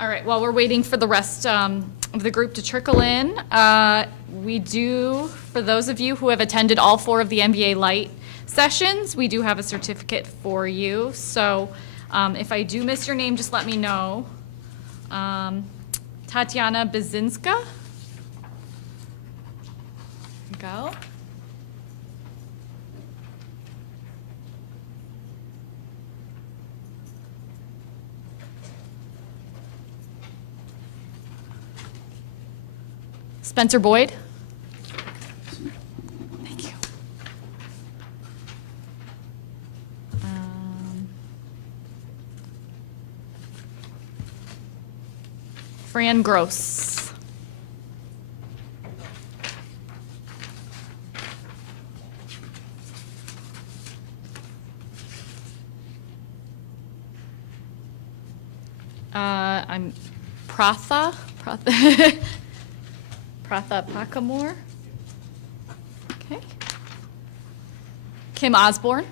All right, while we're waiting for the rest of the group to trickle in, we do, for those of you who have attended all 4 of the MBA Lite sessions, we do have a certificate for you. So if I do miss your name, just let me know. Tatiana Bazinska. Go. Spencer Boyd. Thank you. Fran Gross. I'm Pratha Pakamore. Okay. Kim Osborne.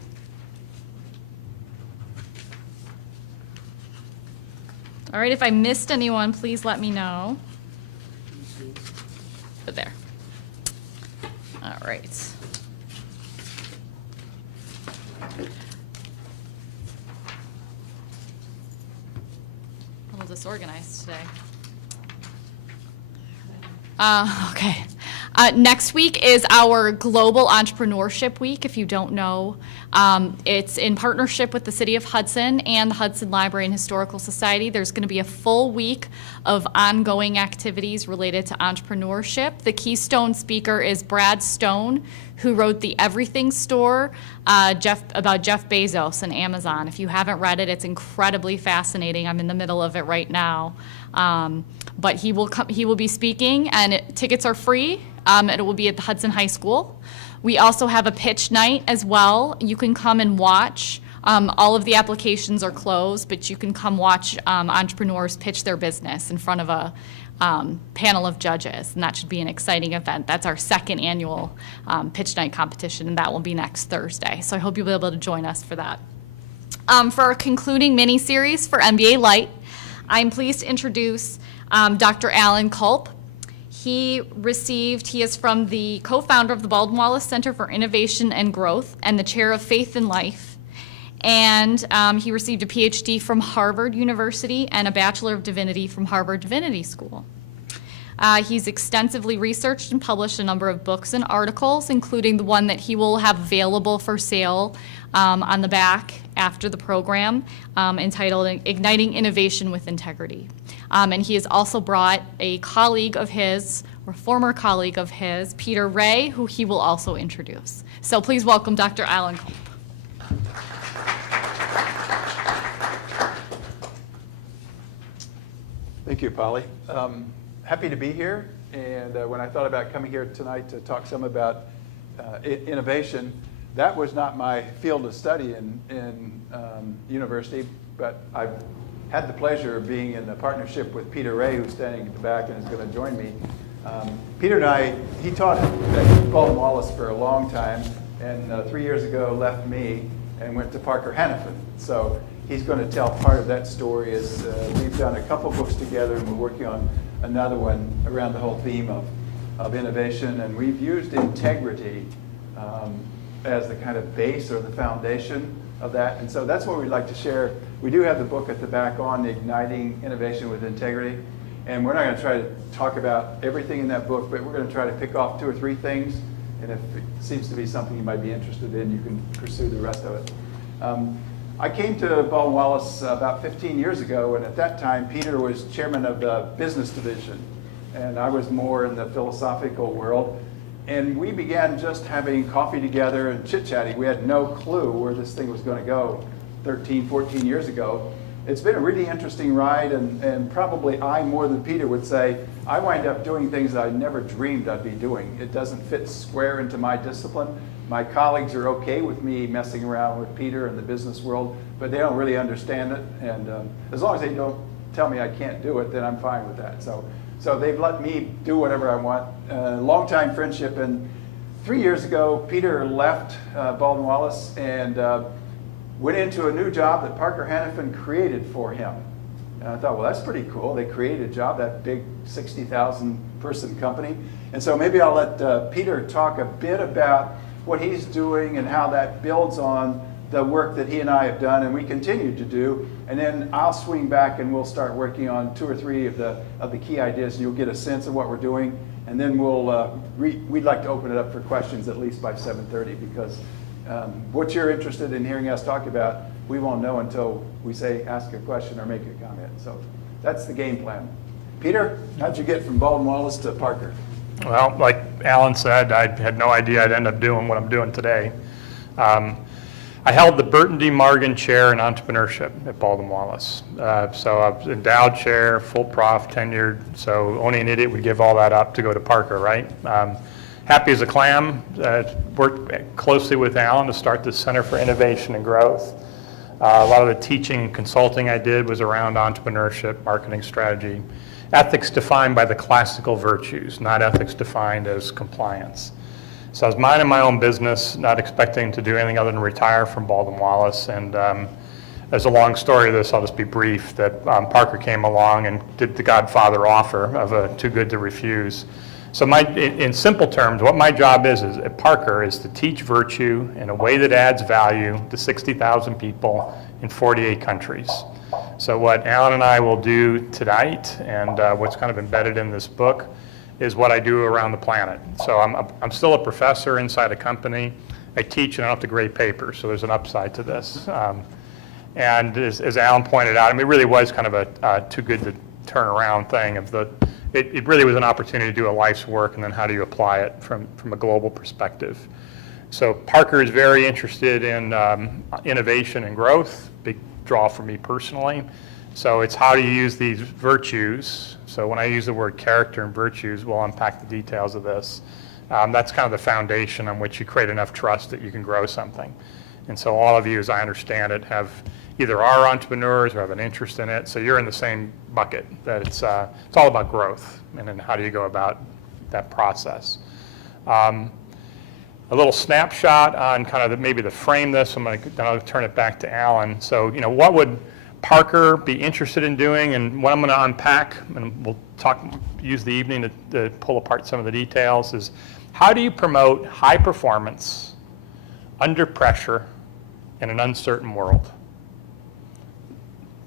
All right, if I missed anyone, please let me know. But there. All right. A little disorganized today. Okay. Next week is our Global Entrepreneurship Week, if you don't know. It's in partnership with the City of Hudson and the Hudson Library and Historical Society. There's going to be a full week of ongoing activities related to entrepreneurship. The keystone speaker is Brad Stone, who wrote The Everything Store, about Jeff Bezos and Amazon. If you haven't read it, it's incredibly fascinating. I'm in the middle of it right now. But he will be speaking, and tickets are free. It will be at the Hudson High School. We also have a pitch night as well. You can come and watch. All of the applications are closed, but you can come watch entrepreneurs pitch their business in front of a panel of judges, and that should be an exciting event. That's our 2nd annual pitch night competition, and that will be next Thursday. So I hope you'll be able to join us for that. For our concluding mini-series for MBA Lite, I'm pleased to introduce Dr. Alan Kolp. He is from the co-founder of the Baldwin Wallace Center for Innovation and Growth and the chair of Faith and Life. And he received a PhD from Harvard University and a Bachelor of Divinity from Harvard Divinity School. He's extensively researched and published a number of books and articles, including the one that he will have available for sale on the back after the program, entitled Igniting Innovation with Integrity. And he has also brought a colleague of his, or former colleague of his, Peter Ray, who he will also introduce. So please welcome Dr. Alan Kolp. Thank you, Polly. Happy to be here, and when I thought about coming here tonight to talk some about innovation, that was not my field of study in university, but I've had the pleasure of being in a partnership with Peter Ray, who's standing at the back and is going to join me. Peter and I, he taught at Baldwin Wallace for a long time, and 3 years ago left me and went to Parker Hannafin. So he's going to tell part of that story as we've done a couple books together, and we're working on another one around the whole theme of innovation, and we've used integrity as the kind of base or the foundation of that, and so that's what we'd like to share. We do have the book at the back on Igniting Innovation with Integrity, and we're not going to try to talk about everything in that book, but we're going to try to pick off 2 or 3 things, and if it seems to be something you might be interested in, you can pursue the rest of it. I came to Baldwin Wallace about 15 years ago, and at that time, Peter was chairman of the business division, and I was more in the philosophical world. And we began just having coffee together and chit-chatting. We had no clue where this thing was going to go 13, 14 years ago. It's been a really interesting ride, and probably I, more than Peter, would say, I wind up doing things that I never dreamed I'd be doing. It doesn't fit square into my discipline. My colleagues are okay with me messing around with Peter in the business world, but they don't really understand it. And as long as they don't tell me I can't do it, then I'm fine with that. So they've let me do whatever I want. Long-time friendship, and 3 years ago, Peter left Baldwin Wallace and went into a new job that Parker Hannafin created for him. And I thought, well, that's pretty cool. They created a job, that big 60,000 person company. And so maybe I'll let Peter talk a bit about what he's doing and how that builds on the work that he and I have done and we continue to do. And then I'll swing back and we'll start working on 2 or 3 of the key ideas, and you'll get a sense of what we're doing. And then we'd like to open it up for questions at least by 7:30, because what you're interested in hearing us talk about, we won't know until we say ask a question or make a comment. So that's the game plan. Peter, how'd you get from Baldwin Wallace to Parker? Well, like Alan said, I had no idea I'd end up doing what I'm doing today. I held the Burton D. Morgan Chair in Entrepreneurship at Baldwin Wallace. So I was endowed chair, full prof, tenured, so only an idiot would give all that up to go to Parker, right? Happy as a clam, worked closely with Alan to start the Center for Innovation and Growth. A lot of the teaching and consulting I did was around entrepreneurship, marketing strategy, ethics defined by the classical virtues, not ethics defined as compliance. So I was minding my own business, not expecting to do anything other than retire from Baldwin Wallace. And there's a long story of this, I'll just be brief, that Parker came along and did the Godfather offer of a too good to refuse. So in simple terms, what my job is at Parker is to teach virtue in a way that adds value to 60,000 people in 48 countries. So what Alan and I will do tonight, and what's kind of embedded in this book, is what I do around the planet. So I'm still a professor inside a company. I teach and I don't have to grade papers, so there's an upside to this. And as Alan pointed out, I mean, it really was kind of a too good to turn around thing. It really was an opportunity to do a life's work, and then how do you apply it from a global perspective. So Parker is very interested in innovation and growth, big draw for me personally. So it's how do you use these virtues. So when I use the word character and virtues, we'll unpack the details of this. That's kind of the foundation on which you create enough trust that you can grow something. And so all of you, as I understand it, either are entrepreneurs or have an interest in it. So you're in the same bucket, that it's all about growth, and then how do you go about that process. A little snapshot on kind of maybe to frame this. Then I'll turn it back to Alan. So, what would Parker be interested in doing, and what I'm going to unpack, and we'll use the evening to pull apart some of the details, is how do you promote high performance under pressure in an uncertain world?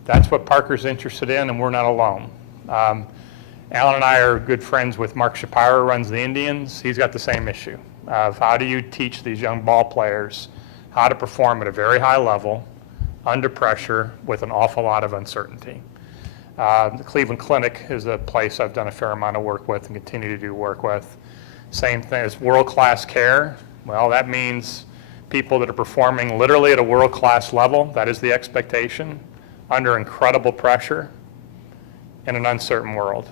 That's what Parker's interested in, and we're not alone. Alan and I are good friends with Mark Shapiro, who runs the Indians. He's got the same issue of how do you teach these young ball players how to perform at a very high level under pressure with an awful lot of uncertainty. The Cleveland Clinic is a place I've done a fair amount of work with and continue to do work with. Same thing as world-class care. Well, that means people that are performing literally at a world-class level. That is the expectation, under incredible pressure in an uncertain world.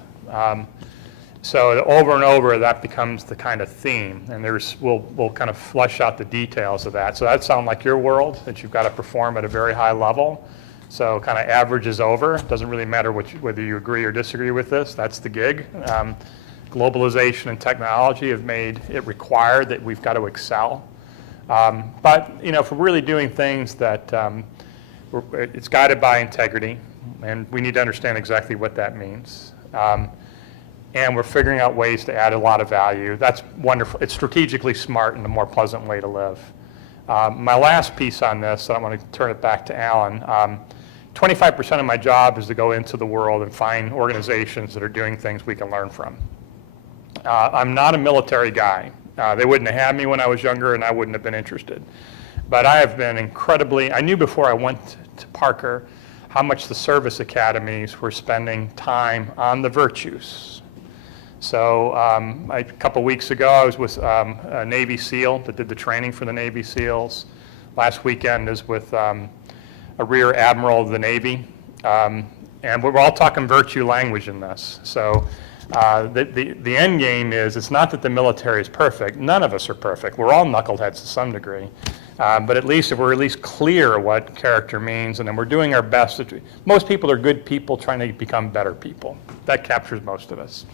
So over and over, that becomes the kind of theme, and we'll kind of flesh out the details of that. So that sounds like your world, that you've got to perform at a very high level. So kind of averages over. Doesn't really matter whether you agree or disagree with this. That's the gig. Globalization and technology have made it required that we've got to excel. But if we're really doing things that it's guided by integrity, and we need to understand exactly what that means. And we're figuring out ways to add a lot of value. That's wonderful. It's strategically smart and a more pleasant way to live. My last piece on this, I want to turn it back to Alan. 25% of my job is to go into the world and find organizations that are doing things we can learn from. I'm not a military guy. They wouldn't have had me when I was younger, and I wouldn't have been interested. But I have been I knew before I went to Parker how much the service academies were spending time on the virtues. So a couple weeks ago, I was with a Navy SEAL that did the training for the Navy SEALs. Last weekend is with a Rear Admiral of the Navy. And we're all talking virtue language in this. So the end game is, it's not that the military is perfect. None of us are perfect. We're all knuckleheads to some degree. But at least if we're at least clear what character means, and then we're doing our best. Most people are good people trying to become better people. That captures most of us.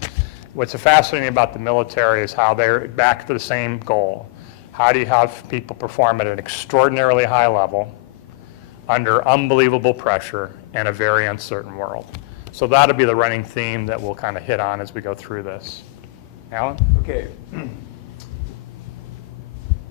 What's fascinating about the military is how they're back to the same goal. How do you have people perform at an extraordinarily high level under unbelievable pressure in a very uncertain world. So that'll be the running theme that we'll kind of hit on as we go through this. Alan? Okay.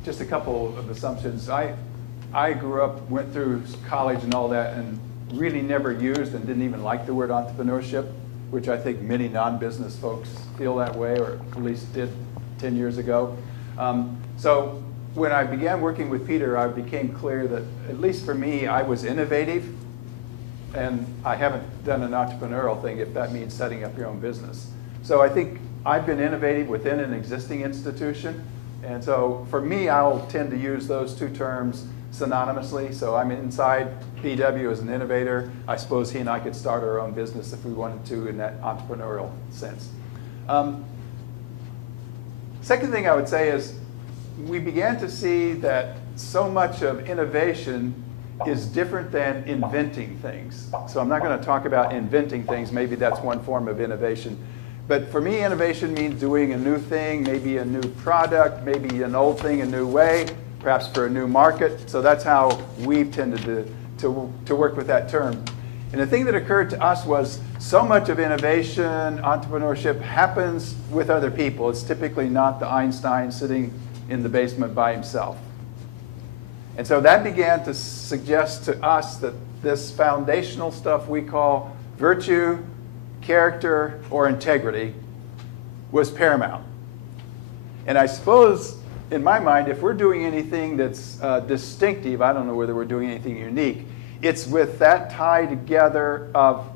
Just a couple of assumptions. I grew up, went through college and all that, and really never used and didn't even like the word entrepreneurship, which I think many non-business folks feel that way, or at least did 10 years ago. So when I began working with Peter, I became clear that, at least for me, I was innovative, and I haven't done an entrepreneurial thing if that means setting up your own business. So I think I've been innovative within an existing institution, and so for me, I'll tend to use those two terms synonymously. So I'm inside BW as an innovator. I suppose he and I could start our own business if we wanted to in that entrepreneurial sense. Second thing I would say is we began to see that so much of innovation is different than inventing things. So I'm not going to talk about inventing things. Maybe that's one form of innovation. But for me, innovation means doing a new thing, maybe a new product, maybe an old thing a new way, perhaps for a new market. So that's how we've tended to work with that term. And the thing that occurred to us was so much of innovation, entrepreneurship happens with other people. It's typically not the Einstein sitting in the basement by himself. And so that began to suggest to us that this foundational stuff we call virtue, character, or integrity was paramount. And I suppose, in my mind, if we're doing anything that's distinctive, I don't know whether we're doing anything unique, it's with that tie together of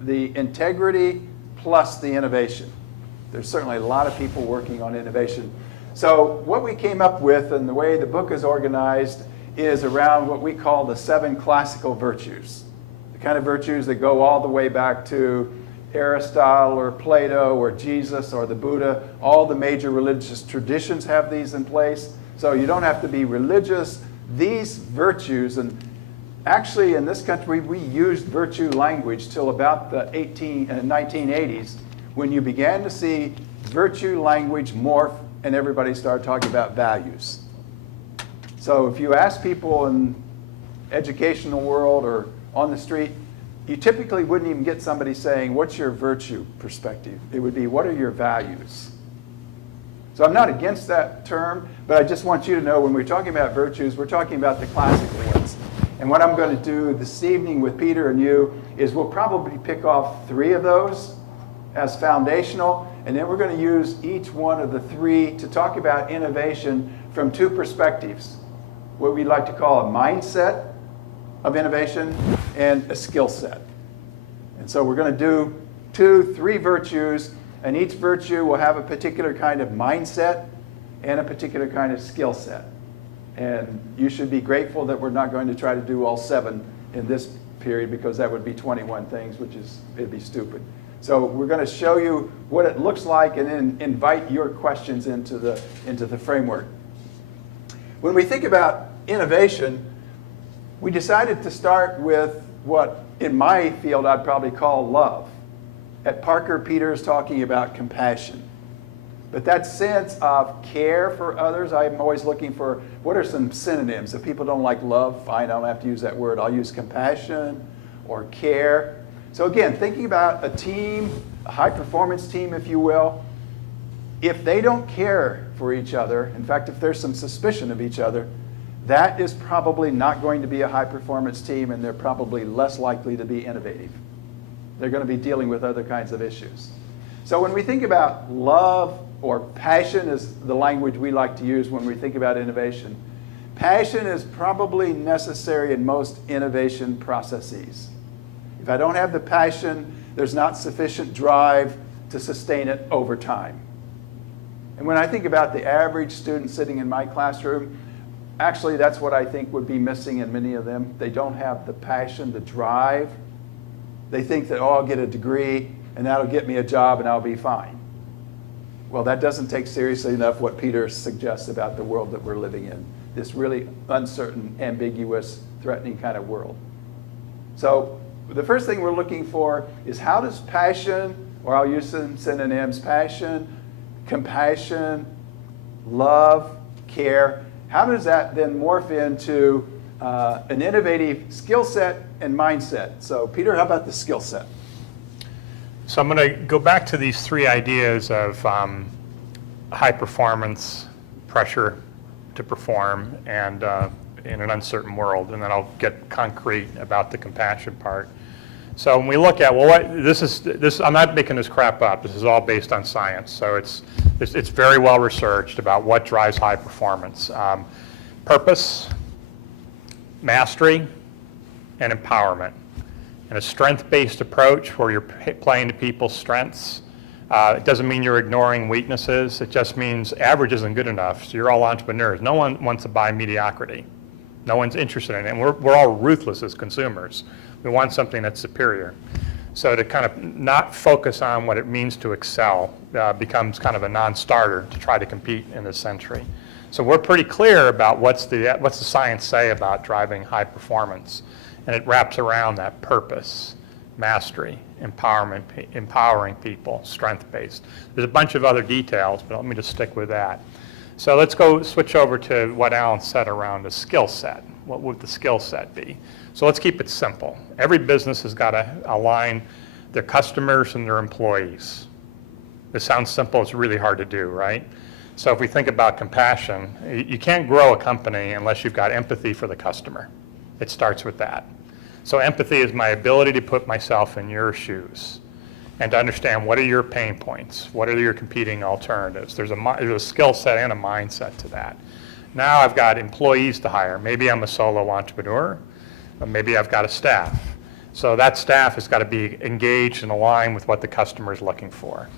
the integrity plus the innovation. There's certainly a lot of people working on innovation. So what we came up with, and the way the book is organized, is around what we call the 7 classical virtues. The kind of virtues that go all the way back to Aristotle or Plato or Jesus or the Buddha. All the major religious traditions have these in place. So you don't have to be religious. These virtues, and actually in this country we used virtue language till about the 1980s, when you began to see virtue language morph and everybody started talking about values. So if you ask people in educational world or on the street, you typically wouldn't even get somebody saying, what's your virtue perspective? It would be, what are your values? So I'm not against that term, but I just want you to know when we're talking about virtues, we're talking about the classical ones. And what I'm going to do this evening with Peter and you is we'll probably pick off 3 of those as foundational, and then we're going to use each one of the 3 to talk about innovation from 2 perspectives. What we like to call a mindset of innovation and a skill set. And so we're going to do 2, 3 virtues, and each virtue will have a particular kind of mindset and a particular kind of skill set. And you should be grateful that we're not going to try to do all 7 in this period, because that would be 21 things, which is, it'd be stupid. So we're going to show you what it looks like and then invite your questions into the framework. When we think about innovation, we decided to start with what, in my field, I'd probably call love. At Parker, Peter's talking about compassion. But that sense of care for others, I'm always looking for, what are some synonyms? If people don't like love, fine, I don't have to use that word. I'll use compassion or care. So again, thinking about a team, a high-performance team, if you will, if they don't care for each other, in fact, if there's some suspicion of each other, that is probably not going to be a high-performance team, and they're probably less likely to be innovative. They're going to be dealing with other kinds of issues. So when we think about love, or passion is the language we like to use when we think about innovation, passion is probably necessary in most innovation processes. If I don't have the passion, there's not sufficient drive to sustain it over time. And when I think about the average student sitting in my classroom, actually that's what I think would be missing in many of them. They don't have the passion, the drive. They think that, oh, I'll get a degree and that'll get me a job and I'll be fine. Well, that doesn't take seriously enough what Peter suggests about the world that we're living in, this really uncertain, ambiguous, threatening kind of world. So the first thing we're looking for is, how does passion, or I'll use some synonyms, passion, compassion, love, care, how does that then morph into an innovative skill set and mindset. So Peter, how about the skill set? So I'm going to go back to these three ideas of high performance, pressure to perform, and in an uncertain world, and then I'll get concrete about the compassion part. So when we look at, well, I'm not making this crap up. This is all based on science. So it's very well researched about what drives high performance. Purpose, mastery, and empowerment. And a strength-based approach where you're playing to people's strengths. It doesn't mean you're ignoring weaknesses. It just means average isn't good enough. So you're all entrepreneurs. No one wants to buy mediocrity. No one's interested in it. And we're all ruthless as consumers. We want something that's superior. So to kind of not focus on what it means to excel becomes kind of a non-starter to try to compete in this century. So we're pretty clear about what's the science say about driving high performance. And it wraps around that purpose, mastery, empowerment, empowering people, strength-based. There's a bunch of other details, but let me just stick with that. So let's go switch over to what Alan said around the skill set. What would the skill set be? So let's keep it simple. Every business has got to align their customers and their employees. This sounds simple, it's really hard to do, right? So if we think about compassion, you can't grow a company unless you've got empathy for the customer. It starts with that. So empathy is my ability to put myself in your shoes and to understand what are your pain points, what are your competing alternatives. There's a skill set and a mindset to that. Now I've got employees to hire. Maybe I'm a solo entrepreneur, or maybe I've got a staff. So that staff has got to be engaged and aligned with what the customer is looking for.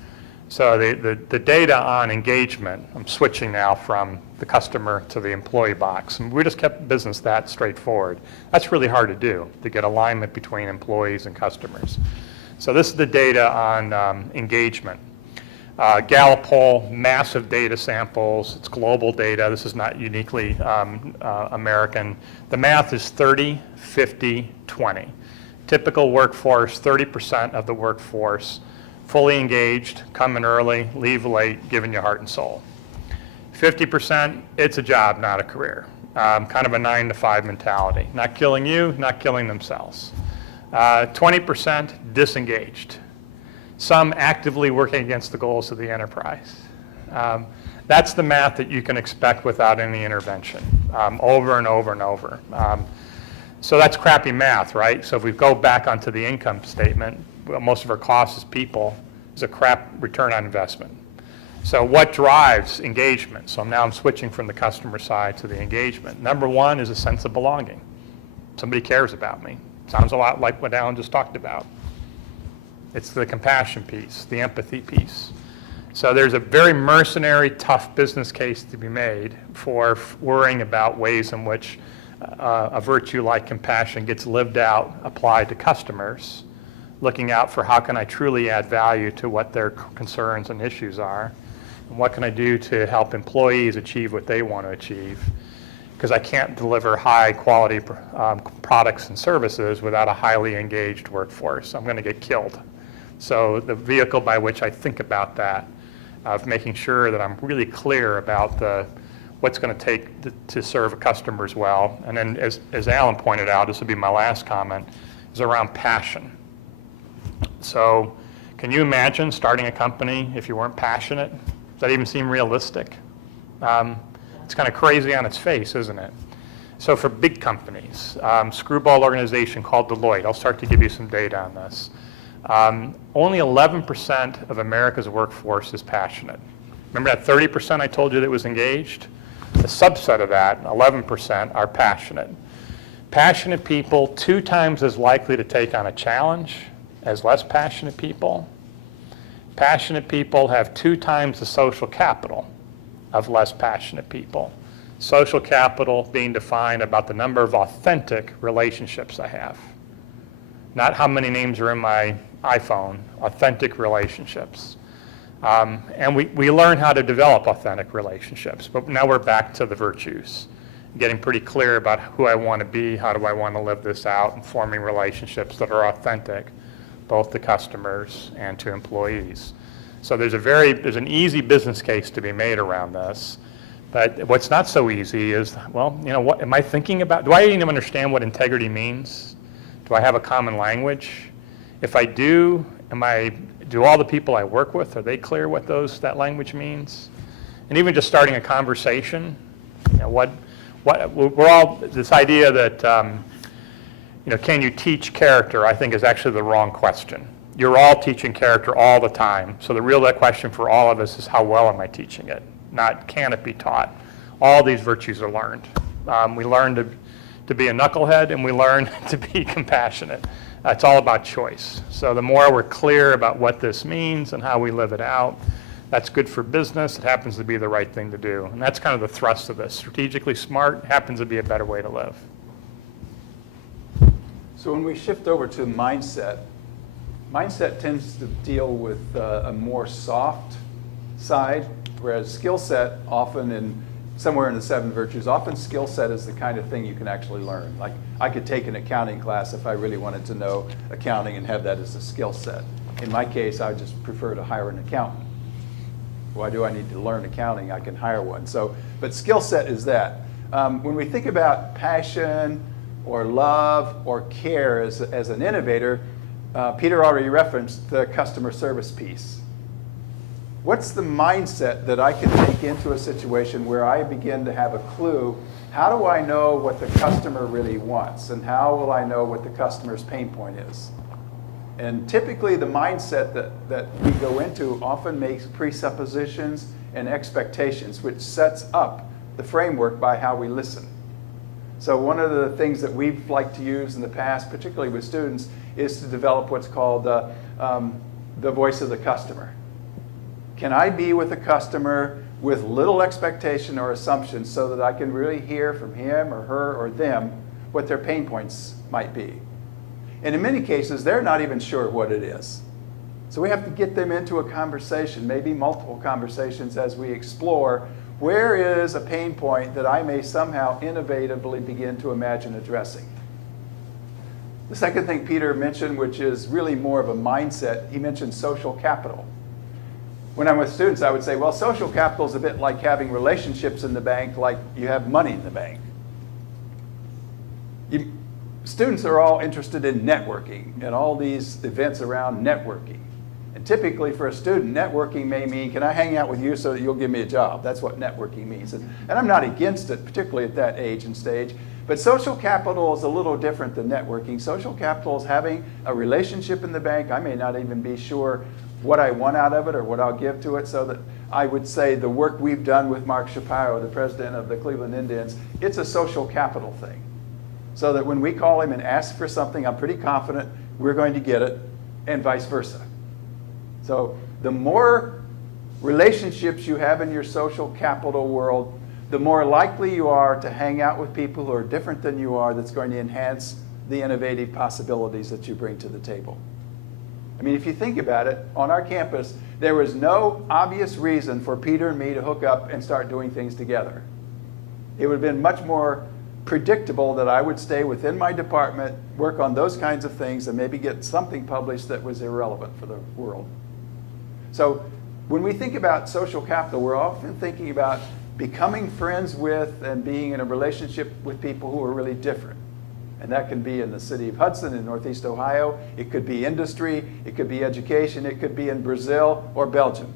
So the data on engagement, I'm switching now from the customer to the employee box. And we just kept business that straightforward. That's really hard to do, to get alignment between employees and customers. So this is the data on engagement. Gallup poll, massive data samples. It's global data. This is not uniquely American. The math is 30, 50, 20. Typical workforce, 30% of the workforce fully engaged, coming early, leave late, giving you heart and soul. 50%, it's a job, not a career. Kind of a 9 to 5 mentality. Not killing you, not killing themselves. 20% disengaged. Some actively working against the goals of the enterprise. That's the math that you can expect without any intervention, over and over and over. So that's crappy math, right? So if we go back onto the income statement, most of our cost is people, is a crap return on investment. So what drives engagement? So now I'm switching from the customer side to the engagement. Number one is a sense of belonging. Somebody cares about me. Sounds a lot like what Alan just talked about. It's the compassion piece, the empathy piece. So there's a very mercenary, tough business case to be made for worrying about ways in which a virtue like compassion gets lived out, applied to customers, looking out for how can I truly add value to what their concerns and issues are, and what can I do to help employees achieve what they want to achieve, because I can't deliver high quality products and services without a highly engaged workforce. I'm going to get killed. So the vehicle by which I think about that, of making sure that I'm really clear about what's going to take to serve customers well, and then as Alan pointed out, this will be my last comment, is around passion. So can you imagine starting a company if you weren't passionate? Does that even seem realistic? It's kind of crazy on its face, isn't it? So for big companies, screwball organization called Lite, I'll start to give you some data on this. Only 11% of America's workforce is passionate. Remember that 30% I told you that was engaged? A subset of that, 11%, are passionate. Passionate people 2 times as likely to take on a challenge as less passionate people. Passionate people have 2 times the social capital of less passionate people. Social capital being defined about the number of authentic relationships I have. Not how many names are in my iPhone, authentic relationships. And we learn how to develop authentic relationships, but now we're back to the virtues. Getting pretty clear about who I want to be, how do I want to live this out, and forming relationships that are authentic, both to customers and to employees. So there's an easy business case to be made around this. But what's not so easy is, well, you know, what am I thinking about? Do I even understand what integrity means? Do I have a common language? If I do, do all the people I work with, are they clear what that language means? And even just starting a conversation, you know, we're all, this idea that, you know, can you teach character, I think is actually the wrong question. You're all teaching character all the time. So the real question for all of us is, how well am I teaching it? Not can it be taught? All these virtues are learned. We learn to be a knucklehead, and we learn to be compassionate. It's all about choice. So the more we're clear about what this means and how we live it out, that's good for business. It happens to be the right thing to do. And that's kind of the thrust of this. Strategically smart happens to be a better way to live. So when we shift over to mindset tends to deal with a more soft side, whereas skill set often somewhere in the 7 virtues, often skill set is the kind of thing you can actually learn. Like I could take an accounting class if I really wanted to know accounting and have that as a skill set. In my case, I would just prefer to hire an accountant. Why do I need to learn accounting? I can hire one. But skill set is that. When we think about passion or love or care as an innovator, Peter already referenced the customer service piece. What's the mindset that I can take into a situation where I begin to have a clue? How do I know what the customer really wants? And how will I know what the customer's pain point is? And typically the mindset that we go into often makes presuppositions and expectations, which sets up the framework by how we listen. So one of the things that we've liked to use in the past, particularly with students, is to develop what's called the voice of the customer. Can I be with a customer with little expectation or assumption so that I can really hear from him or her or them what their pain points might be? And in many cases, they're not even sure what it is. So we have to get them into a conversation, maybe multiple conversations, as we explore where is a pain point that I may somehow innovatively begin to imagine addressing. The second thing Peter mentioned, which is really more of a mindset, he mentioned social capital. When I'm with students, I would say, well, social capital is a bit like having relationships in the bank, like you have money in the bank. Students are all interested in networking and all these events around networking. And typically for a student, networking may mean, can I hang out with you so that you'll give me a job? That's what networking means. And I'm not against it, particularly at that age and stage. But social capital is a little different than networking. Social capital is having a relationship in the bank. I may not even be sure what I want out of it or what I'll give to it, so that I would say the work we've done with Mark Shapiro, the president of the Cleveland Indians, it's a social capital thing. So that when we call him and ask for something, I'm pretty confident we're going to get it, and vice versa. So the more relationships you have in your social capital world, the more likely you are to hang out with people who are different than you are, that's going to enhance the innovative possibilities that you bring to the table. I mean, if you think about it, on our campus, there was no obvious reason for Peter and me to hook up and start doing things together. It would have been much more predictable that I would stay within my department, work on those kinds of things, and maybe get something published that was irrelevant for the world. So when we think about social capital, we're often thinking about becoming friends with and being in a relationship with people who are really different. And that can be in the city of Hudson in Northeast Ohio. It could be industry. It could be education. It could be in Brazil or Belgium.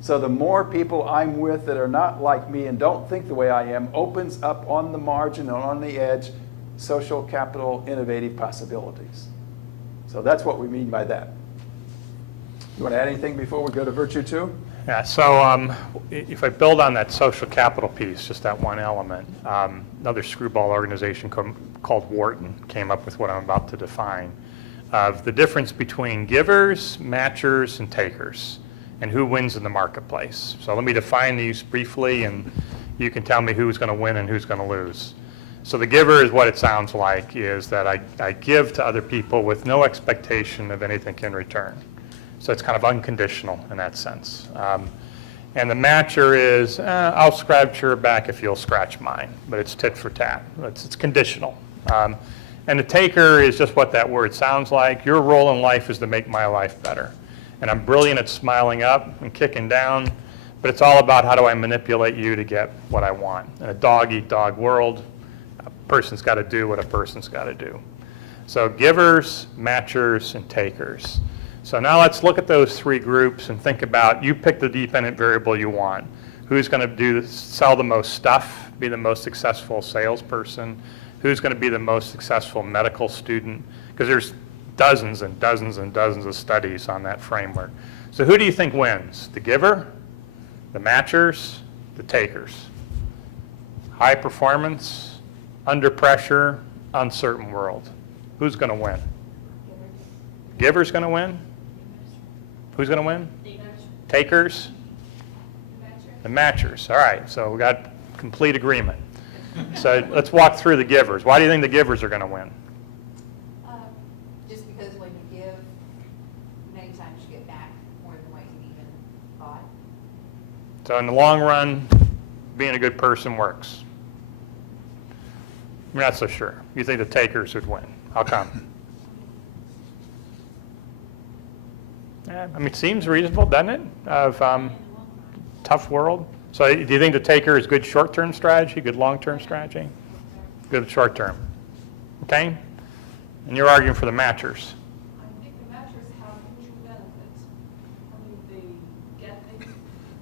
So the more people I'm with that are not like me and don't think the way I am opens up on the margin and on the edge social capital innovative possibilities. So that's what we mean by that. You want to add anything before we go to virtue 2? Yeah, so if I build on that social capital piece, just that one element, another screwball organization called Wharton came up with what I'm about to define, of the difference between givers, matchers, and takers, and who wins in the marketplace. So let me define these briefly, and you can tell me who's going to win and who's going to lose. So the giver is what it sounds like, is that I give to other people with no expectation of anything in return. So it's kind of unconditional in that sense. And the matcher is, I'll scratch your back if you'll scratch mine, but it's tit for tat. It's conditional. And the taker is just what that word sounds like. Your role in life is to make my life better. And I'm brilliant at smiling up and kicking down, but it's all about how do I manipulate you to get what I want. In a dog-eat-dog world, a person's got to do what a person's got to do. So givers, matchers, and takers. So now let's look at those three groups and think about, you pick the dependent variable you want. Who's going to sell the most stuff, be the most successful salesperson? Who's going to be the most successful medical student? Because there's dozens and dozens and dozens of studies on that framework. So who do you think wins? The giver, the matchers, the takers? High performance, under pressure, uncertain world. Who's going to win? Giver's going to win? Who's going to win? Takers? The matchers. All right, so we got complete agreement. So let's walk through the givers. Why do you think the givers are going to win? Just because when you give, many times you get back more than what you even thought. So in the long run, being a good person works. I'm not so sure. You think the takers would win. How come? Yeah, I mean, it seems reasonable, doesn't it? Of tough world. So do you think the taker is good short-term strategy, good long-term strategy? Good short-term. Okay? And you're arguing for the matchers. I think the matchers have mutual benefits. I mean, they get things,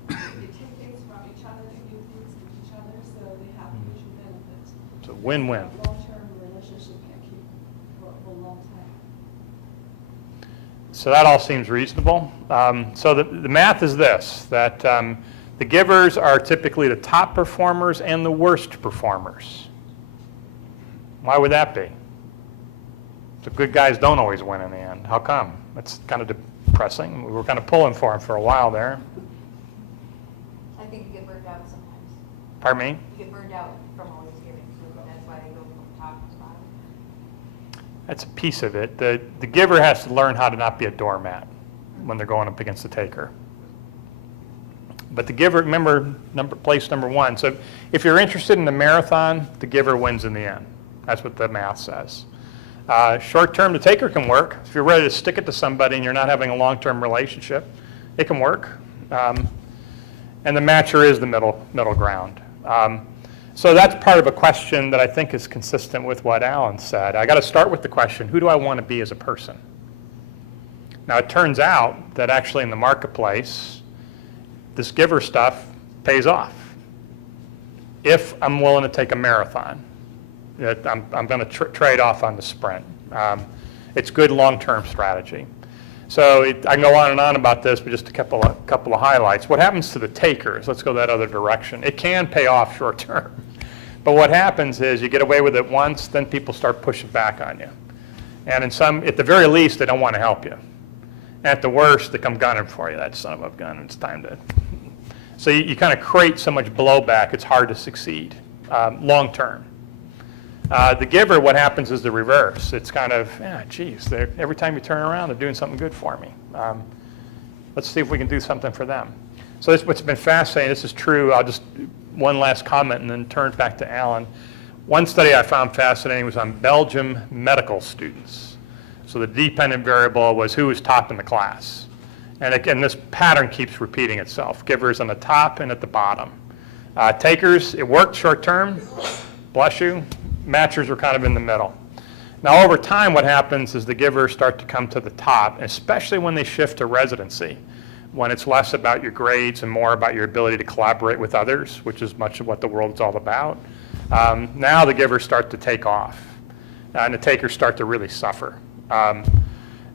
they take things from each other, they do things with each other, so they have mutual benefits. So win-win. A long-term relationship can keep for a long time. So that all seems reasonable. So the math is this, that the givers are typically the top performers and the worst performers. Why would that be? The good guys don't always win in the end. How come? That's kind of depressing. We were kind of pulling for them for a while there. I think you get burned out sometimes. Pardon me? You get burned out from always giving, so that's why they go from top to bottom. That's a piece of it. The giver has to learn how to not be a doormat when they're going up against the taker. But the giver, remember, place number one. So if you're interested in the marathon, the giver wins in the end. That's what the math says. Short term, the taker can work. If you're ready to stick it to somebody and you're not having a long-term relationship, it can work. And the matcher is the middle ground. So that's part of a question that I think is consistent with what Alan said. I got to start with the question, who do I want to be as a person? Now, it turns out that actually in the marketplace, this giver stuff pays off. If I'm willing to take a marathon, I'm going to trade off on the sprint. It's good long-term strategy. So I can go on and on about this, but just a couple of highlights. What happens to the takers? Let's go that other direction. It can pay off short-term. But what happens is you get away with it once, then people start pushing back on you. And at the very least, they don't want to help you. At the worst, they come gunning for you. That son of a gun, it's time to. So you kind of create so much blowback, it's hard to succeed long term. The giver, what happens is the reverse. It's kind of, geez, every time you turn around, they're doing something good for me. Let's see if we can do something for them. So this what's been fascinating. This is true. I'll just, one last comment and then turn it back to Alan. One study I found fascinating was on Belgium medical students. So the dependent variable was who was top in the class. And again, this pattern keeps repeating itself. Givers on the top and at the bottom. Takers, it worked short term, bless you. Matchers were kind of in the middle. Now over time, what happens is the givers start to come to the top, especially when they shift to residency, when it's less about your grades and more about your ability to collaborate with others, which is much of what the world's all about. Now the givers start to take off, and the takers start to really suffer.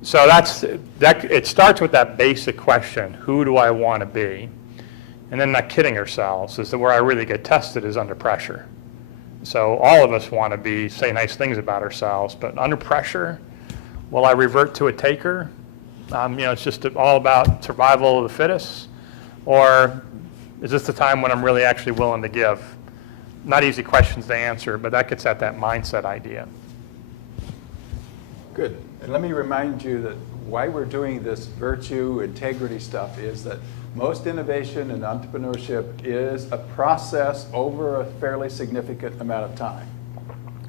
So it starts with that basic question, who do I want to be? And then not kidding ourselves, is that where I really get tested is under pressure. So all of us want to say nice things about ourselves, but under pressure, will I revert to a taker? It's just all about survival of the fittest, or is this the time when I'm really actually willing to give? Not easy questions to answer, but that gets at that mindset idea. Good. And let me remind you that why we're doing this virtue, integrity stuff is that most innovation and entrepreneurship is a process over a fairly significant amount of time.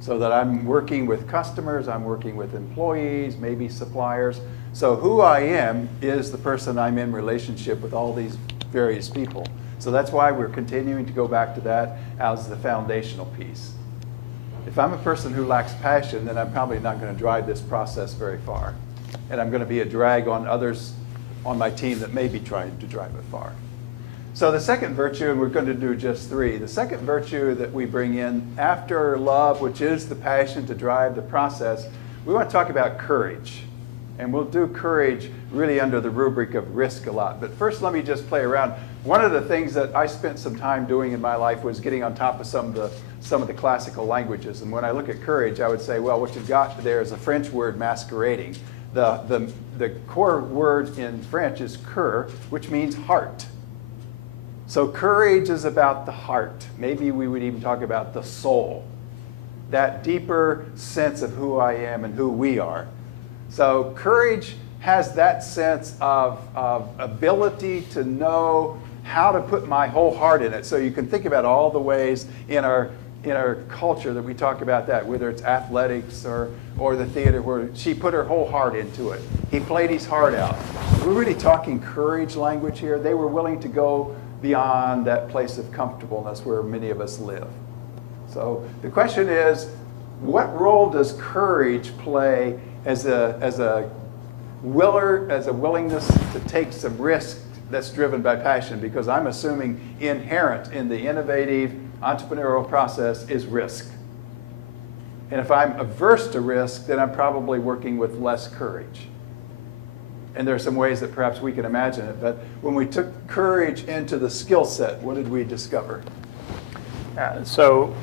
So that I'm working with customers, I'm working with employees, maybe suppliers. So who I am is the person I'm in relationship with all these various people. So that's why we're continuing to go back to that as the foundational piece. If I'm a person who lacks passion, then I'm probably not going to drive this process very far. And I'm going to be a drag on others on my team that may be trying to drive it far. So the second virtue, and we're going to do just 3, the second virtue that we bring in after love, which is the passion to drive the process, we want to talk about courage. And we'll do courage really under the rubric of risk a lot. But first, let me just play around. One of the things that I spent some time doing in my life was getting on top of some of the classical languages. And when I look at courage, I would say, well, what you've got there is a French word, masquerading. The core word in French is cœur, which means heart. So courage is about the heart. Maybe we would even talk about the soul, that deeper sense of who I am and who we are. So courage has that sense of ability to know how to put my whole heart in it. So you can think about all the ways in our culture that we talk about that, whether it's athletics or the theater, where she put her whole heart into it. He played his heart out. We're really talking courage language here. They were willing to go beyond that place of comfortableness where many of us live. So the question is, what role does courage play as a willingness to take some risk that's driven by passion? Because I'm assuming inherent in the innovative entrepreneurial process is risk. And if I'm averse to risk, then I'm probably working with less courage. And there are some ways that perhaps we can imagine it. But when we took courage into the skill set, what did we discover? So,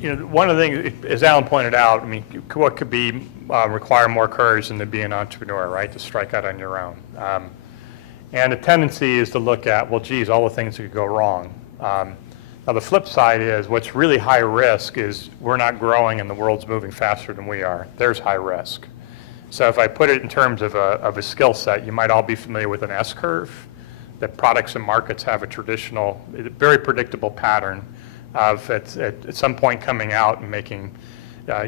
one of the things, as Alan pointed out, I mean, what could be require more courage than to be an entrepreneur, right? To strike out on your own. And the tendency is to look at, well, geez, all the things that could go wrong. Now, the flip side is what's really high risk is we're not growing and the world's moving faster than we are. There's high risk. So if I put it in terms of a skill set, you might all be familiar with an S-curve, that products and markets have a traditional, very predictable pattern of at some point coming out and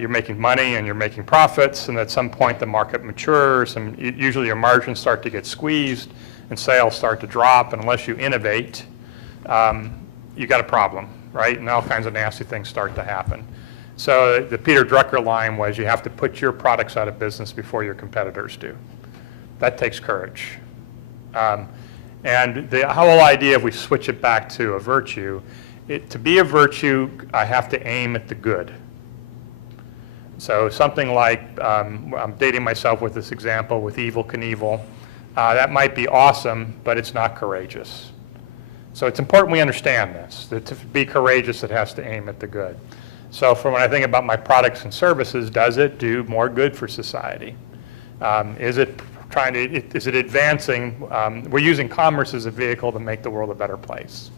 you're making money and you're making profits, and at some point the market matures and usually your margins start to get squeezed and sales start to drop, and unless you innovate, you got a problem, right? And all kinds of nasty things start to happen. So the Peter Drucker line was, you have to put your products out of business before your competitors do. That takes courage. And the whole idea, if we switch it back to a virtue, to be a virtue, I have to aim at the good. So something like, I'm dating myself with this example with Evel Knievel. That might be awesome, but it's not courageous. So it's important we understand this, that to be courageous, it has to aim at the good. So when I think about my products and services, does it do more good for society? Is it advancing? We're using commerce as a vehicle to make the world a better place.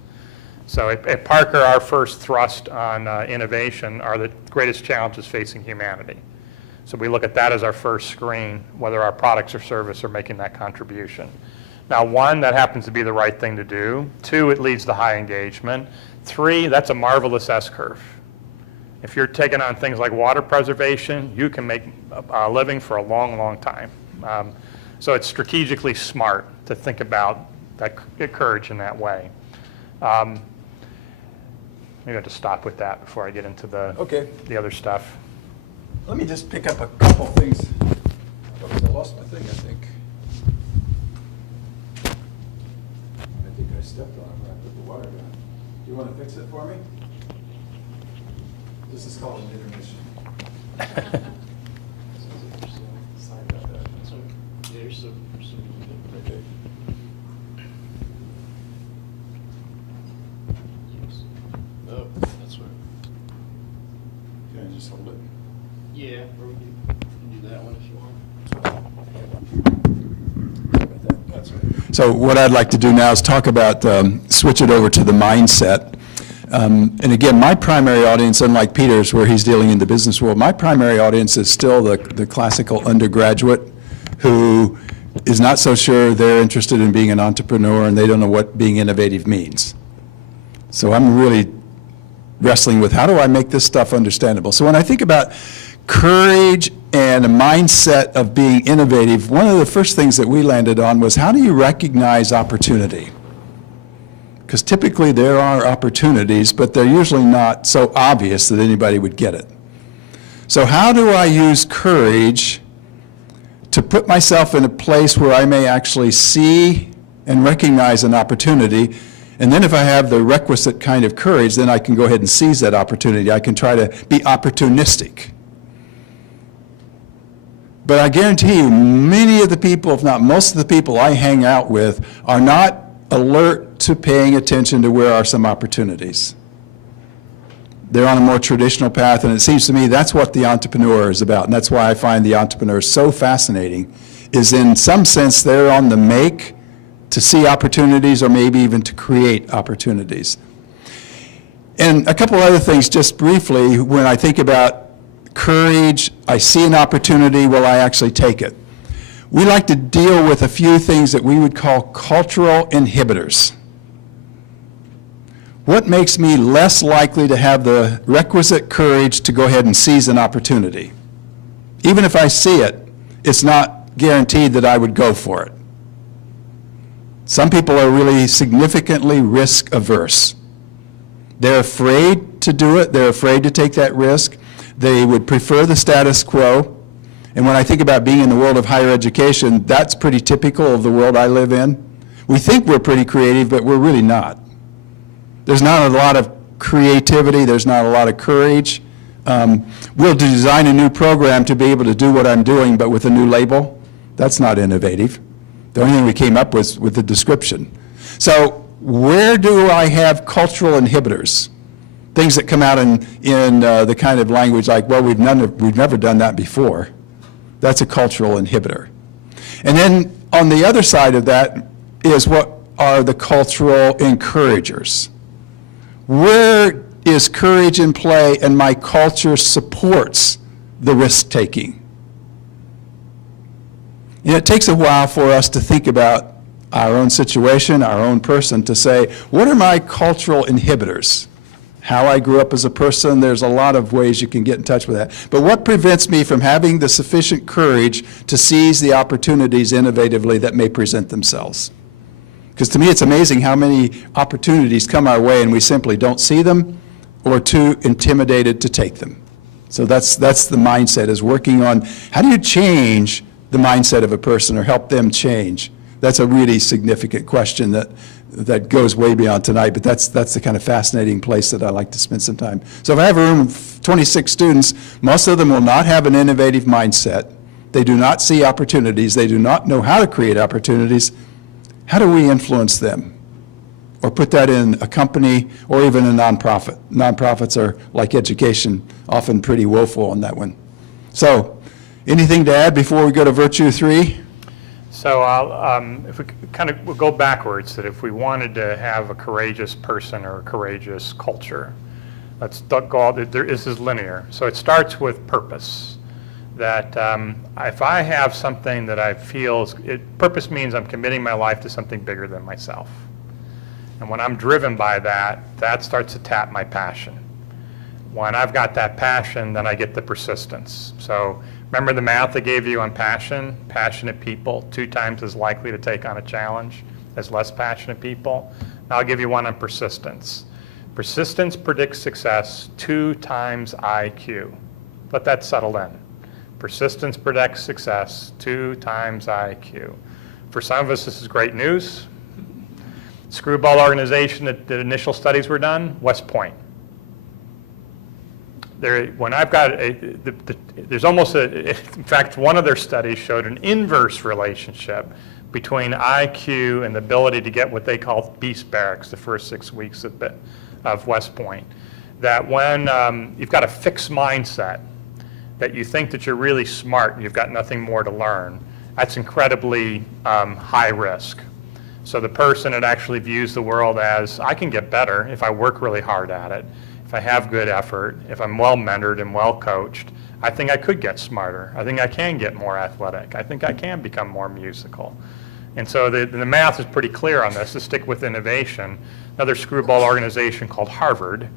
So at Parker, our first thrust on innovation are the greatest challenges facing humanity. So we look at that as our first screen, whether our products or service are making that contribution. Now, 1, that happens to be the right thing to do. 2, it leads to high engagement. 3, that's a marvelous S-curve. If you're taking on things like water preservation, you can make a living for a long, long time. So it's strategically smart to think about that courage in that way. Maybe I'll just stop with that before I get into the other stuff. Let me just pick up a couple things. Oops, I lost my thing, I think. I think I stepped on it when I put the water down. Do you want to fix it for me? This is called an intermission. Sorry about that. Yeah, you're so Okay. Oh, that's right. Can I just hold it? Yeah, or we can do that one if you want. That's right. So what I'd like to do now is talk about, switch it over to the mindset. And again, my primary audience, unlike Peter's, where he's dealing in the business world, my primary audience is still the classical undergraduate who is not so sure they're interested in being an entrepreneur and they don't know what being innovative means. So I'm really wrestling with how do I make this stuff understandable. So when I think about courage and a mindset of being innovative, one of the first things that we landed on was how do you recognize opportunity? Because typically there are opportunities, but they're usually not so obvious that anybody would get it. So how do I use courage to put myself in a place where I may actually see and recognize an opportunity? And then if I have the requisite kind of courage, then I can go ahead and seize that opportunity. I can try to be opportunistic. But I guarantee you, many of the people, if not most of the people I hang out with, are not alert to paying attention to where are some opportunities. They're on a more traditional path, and it seems to me that's what the entrepreneur is about, and that's why I find the entrepreneur so fascinating, is in some sense they're on the make to see opportunities or maybe even to create opportunities. And a couple other things just briefly, when I think about courage, I see an opportunity, will I actually take it? We like to deal with a few things that we would call cultural inhibitors. What makes me less likely to have the requisite courage to go ahead and seize an opportunity? Even if I see it, it's not guaranteed that I would go for it. Some people are really significantly risk averse. They're afraid to do it. They're afraid to take that risk. They would prefer the status quo. And when I think about being in the world of higher education, that's pretty typical of the world I live in. We think we're pretty creative, but we're really not. There's not a lot of creativity. There's not a lot of courage. We'll design a new program to be able to do what I'm doing, but with a new label. That's not innovative. The only thing we came up with the description. So where do I have cultural inhibitors? Things that come out in the kind of language like, well, we've never done that before. That's a cultural inhibitor. And then on the other side of that is what are the cultural encouragers. Where is courage in play and my culture supports the risk-taking? And it takes a while for us to think about our own situation, our own person, to say, what are my cultural inhibitors? How I grew up as a person, there's a lot of ways you can get in touch with that. But what prevents me from having the sufficient courage to seize the opportunities innovatively that may present themselves? Because to me, it's amazing how many opportunities come our way and we simply don't see them or too intimidated to take them. So that's the mindset, is working on how do you change the mindset of a person or help them change? That's a really significant question that goes way beyond tonight, but that's the kind of fascinating place that I like to spend some time. So if I have a room of 26 students, most of them will not have an innovative mindset. They do not see opportunities. They do not know how to create opportunities. How do we influence them? Or put that in a company or even a nonprofit. Nonprofits are, like education, often pretty woeful on that one. So anything to add before we go to Virtue 3? So if we we'll go backwards, that if we wanted to have a courageous person or a courageous culture, let's go, this is linear. So it starts with purpose. That if I have something that I feel, purpose means I'm committing my life to something bigger than myself. And when I'm driven by that, that starts to tap my passion. When I've got that passion, then I get the persistence. So remember the math I gave you on passion? Passionate people, 2 times as likely to take on a challenge as less passionate people. Now I'll give you one on persistence. Persistence predicts success 2 times IQ. Let that settle in. Persistence predicts success 2 times IQ. For some of us, this is great news. Screwball organization that the initial studies were done, West Point. When I've got there's almost in fact, one of their studies showed an inverse relationship between IQ and the ability to get what they call beast barracks the first 6 weeks of West Point. That when you've got a fixed mindset, that you think that you're really smart and you've got nothing more to learn, that's incredibly high risk. So the person that actually views the world as, I can get better if I work really hard at it, if I have good effort, if I'm well mentored and well coached, I think I could get smarter. I think I can get more athletic. I think I can become more musical. And so the math is pretty clear on this, to stick with innovation. Another screwball organization called Harvard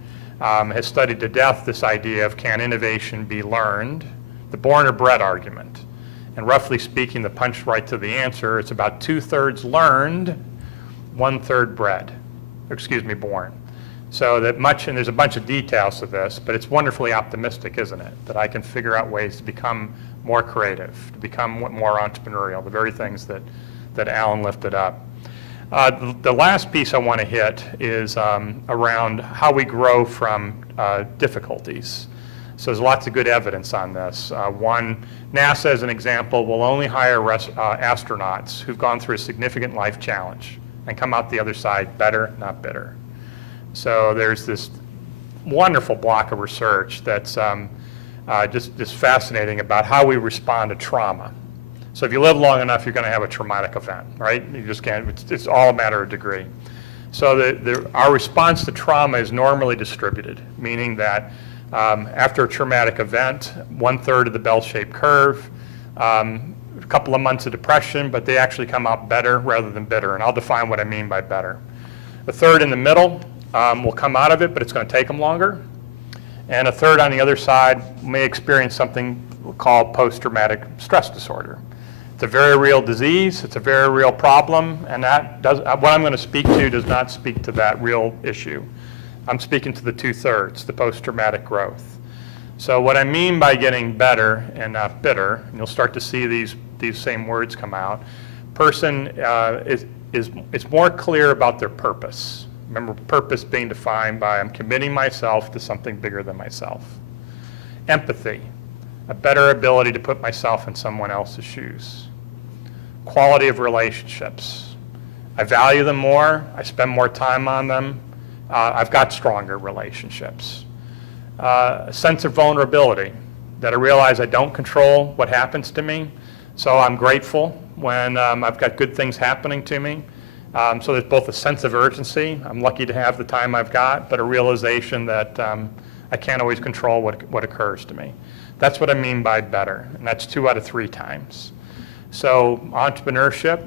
has studied to death this idea of, can innovation be learned? The born or bred argument. And roughly speaking, the punch right to the answer, it's about 2/3 learned, 1/3 bred. born. So that much, and there's a bunch of details to this, but it's wonderfully optimistic, isn't it? That I can figure out ways to become more creative, to become more entrepreneurial, the very things that Alan lifted up. The last piece I want to hit is around how we grow from difficulties. So there's lots of good evidence on this. One, NASA, as an example, will only hire astronauts who've gone through a significant life challenge and come out the other side better, not bitter. So there's this wonderful block of research that's just fascinating about how we respond to trauma. So if you live long enough, you're going to have a traumatic event, right? You just can't, it's all a matter of degree. So our response to trauma is normally distributed, meaning that after a traumatic event, 1/3 of the bell-shaped curve, a couple of months of depression, but they actually come out better rather than bitter, and I'll define what I mean by better. A third in the middle will come out of it, but it's going to take them longer. And a third on the other side may experience something called post-traumatic stress disorder. It's a very real disease, it's a very real problem, and what I'm going to speak to does not speak to that real issue. I'm speaking to the 2/3, the post-traumatic growth. So what I mean by getting better and not bitter, and you'll start to see these same words come out, person is more clear about their purpose. Remember, purpose being defined by I'm committing myself to something bigger than myself. Empathy, a better ability to put myself in someone else's shoes. Quality of relationships. I value them more, I spend more time on them, I've got stronger relationships. A sense of vulnerability, that I realize I don't control what happens to me, so I'm grateful when I've got good things happening to me. So there's both a sense of urgency, I'm lucky to have the time I've got, but a realization that I can't always control what occurs to me. That's what I mean by better, and that's 2 out of 3 times. So entrepreneurship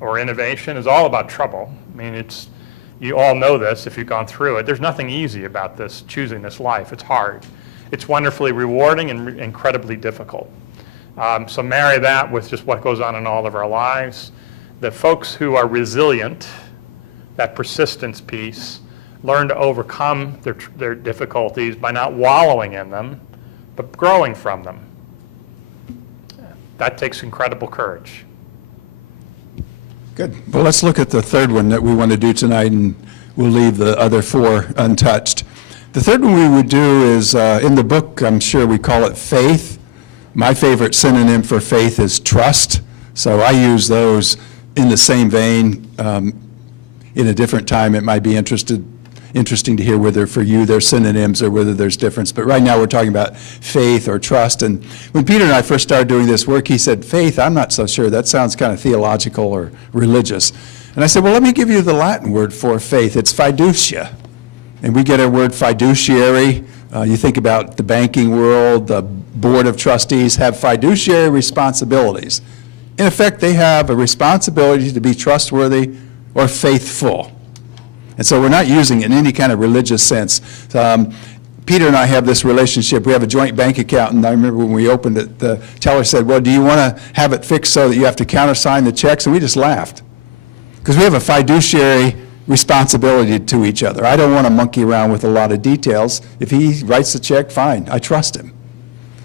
or innovation is all about trouble. I mean, you all know this if you've gone through it. There's nothing easy about choosing this life. It's hard. It's wonderfully rewarding and incredibly difficult. So marry that with just what goes on in all of our lives. The folks who are resilient, that persistence piece, learn to overcome their difficulties by not wallowing in them, but growing from them. That takes incredible courage. Good. Well, let's look at the third one that we want to do tonight, and we'll leave the other 4 untouched. The third one we would do is, in the book, I'm sure we call it faith. My favorite synonym for faith is trust, so I use those in the same vein. In a different time, it might be interesting to hear whether for you they're synonyms or whether there's difference. But right now we're talking about faith or trust. And when Peter and I first started doing this work, he said, faith, I'm not so sure. That sounds kind of theological or religious. And I said, well, let me give you the Latin word for faith. It's fiducia. And we get our word fiduciary. You think about the banking world, the board of trustees have fiduciary responsibilities. In effect, they have a responsibility to be trustworthy or faithful. And so we're not using it in any kind of religious sense. Peter and I have this relationship. We have a joint bank account, and I remember when we opened it, the teller said, well, do you want to have it fixed so that you have to countersign the checks? And we just laughed. Because we have a fiduciary responsibility to each other. I don't want to monkey around with a lot of details. If he writes the check, fine, I trust him.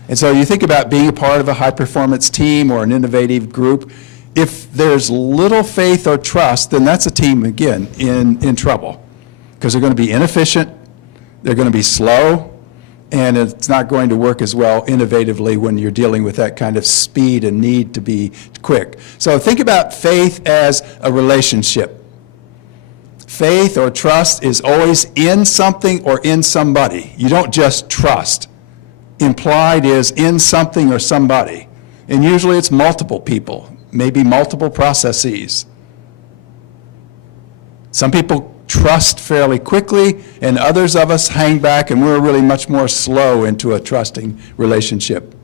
And so you think about being a part of a high-performance team or an innovative group. If there's little faith or trust, then that's a team, again, in trouble. Because they're going to be inefficient, they're going to be slow, and it's not going to work as well innovatively when you're dealing with that kind of speed and need to be quick. So think about faith as a relationship. Faith or trust is always in something or in somebody. You don't just trust. Implied is in something or somebody. And usually it's multiple people, maybe multiple processes. Some people trust fairly quickly, and others of us hang back, and we're really much more slow into a trusting relationship.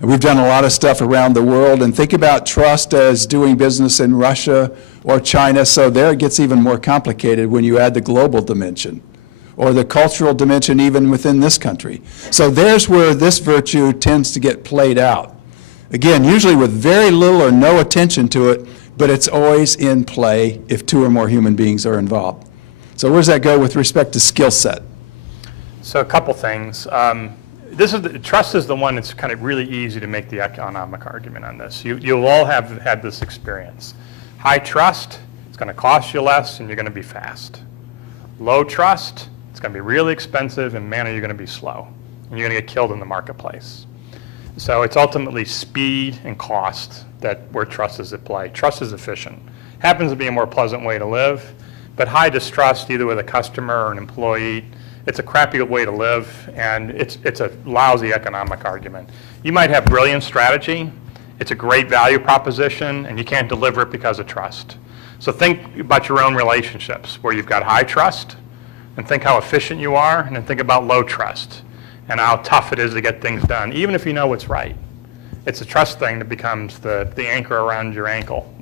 And we've done a lot of stuff around the world, and think about trust as doing business in Russia or China, so there it gets even more complicated when you add the global dimension or the cultural dimension even within this country. So there's where this virtue tends to get played out. Again, usually with very little or no attention to it, but it's always in play if 2 or more human beings are involved. So where does that go with respect to skill set? So a couple things. Trust is the one that's kind of really easy to make the economic argument on this. You'll all have had this experience. High trust, it's going to cost you less and you're going to be fast. Low trust, it's going to be really expensive and man, are you going to be slow. And you're going to get killed in the marketplace. So it's ultimately speed and cost where trust is at play. Trust is efficient. Happens to be a more pleasant way to live, but high distrust either with a customer or an employee, it's a crappy way to live, and it's a lousy economic argument. You might have brilliant strategy, it's a great value proposition, and you can't deliver it because of trust. So think about your own relationships where you've got high trust, and think how efficient you are, and then think about low trust, and how tough it is to get things done, even if you know what's right. It's a trust thing that becomes the anchor around your ankle.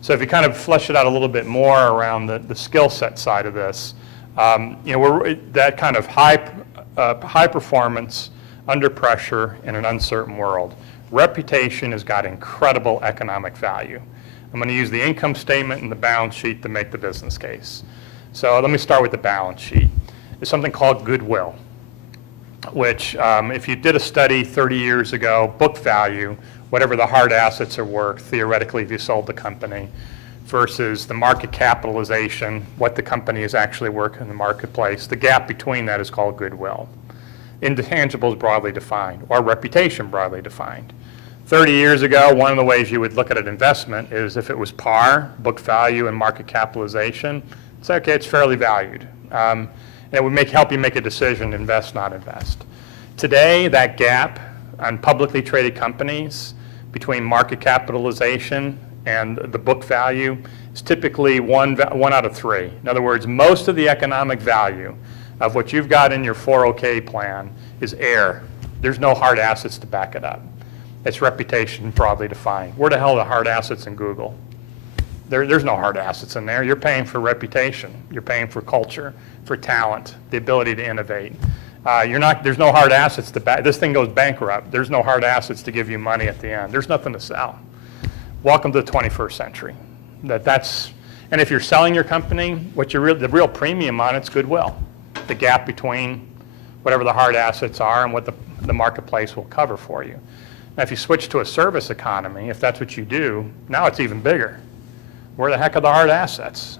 So if you kind of flesh it out a little bit more around the skill set side of this, that kind of high performance under pressure in an uncertain world. Reputation has got incredible economic value. I'm going to use the income statement and the balance sheet to make the business case. So let me start with the balance sheet. There's something called goodwill, which if you did a study 30 years ago, book value, whatever the hard assets are worth, theoretically if you sold the company, versus the market capitalization, what the company is actually worth in the marketplace. The gap between that is called goodwill. Intangibles broadly defined, or reputation broadly defined. 30 years ago, one of the ways you would look at an investment is if it was par, book value, and market capitalization, it's okay, it's fairly valued. And it would help you make a decision, invest, not invest. Today, that gap on publicly traded companies between market capitalization and the book value is typically one out of three. In other words, most of the economic value of what you've got in your 401k plan is air. There's no hard assets to back it up. It's reputation broadly defined. Where the hell are the hard assets in Google? There's no hard assets in there. You're paying for reputation. You're paying for culture, for talent, the ability to innovate. There's no hard assets to back. This thing goes bankrupt. There's no hard assets to give you money at the end. There's nothing to sell. Welcome to the 21st century. And if you're selling your company, the real premium on it's goodwill. The gap between whatever the hard assets are and what the marketplace will cover for you. Now, if you switch to a service economy, if that's what you do, now it's even bigger. Where the heck are the hard assets?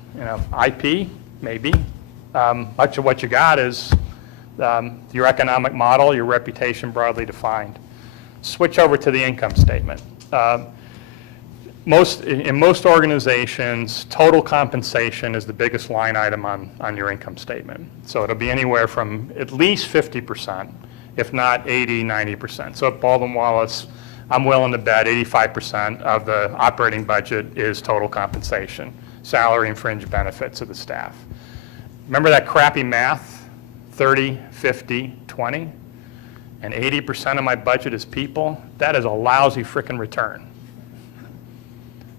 IP, maybe. Much of what you got is your economic model, your reputation broadly defined. Switch over to the income statement. In most organizations, total compensation is the biggest line item on your income statement. So it'll be anywhere from at least 50%, if not 80, 90%. So at Baldwin Wallace, I'm willing to bet 85% of the operating budget is total compensation, salary and fringe benefits of the staff. Remember that crappy math, 30, 50, 20, and 80% of my budget is people? That is a lousy frickin' return.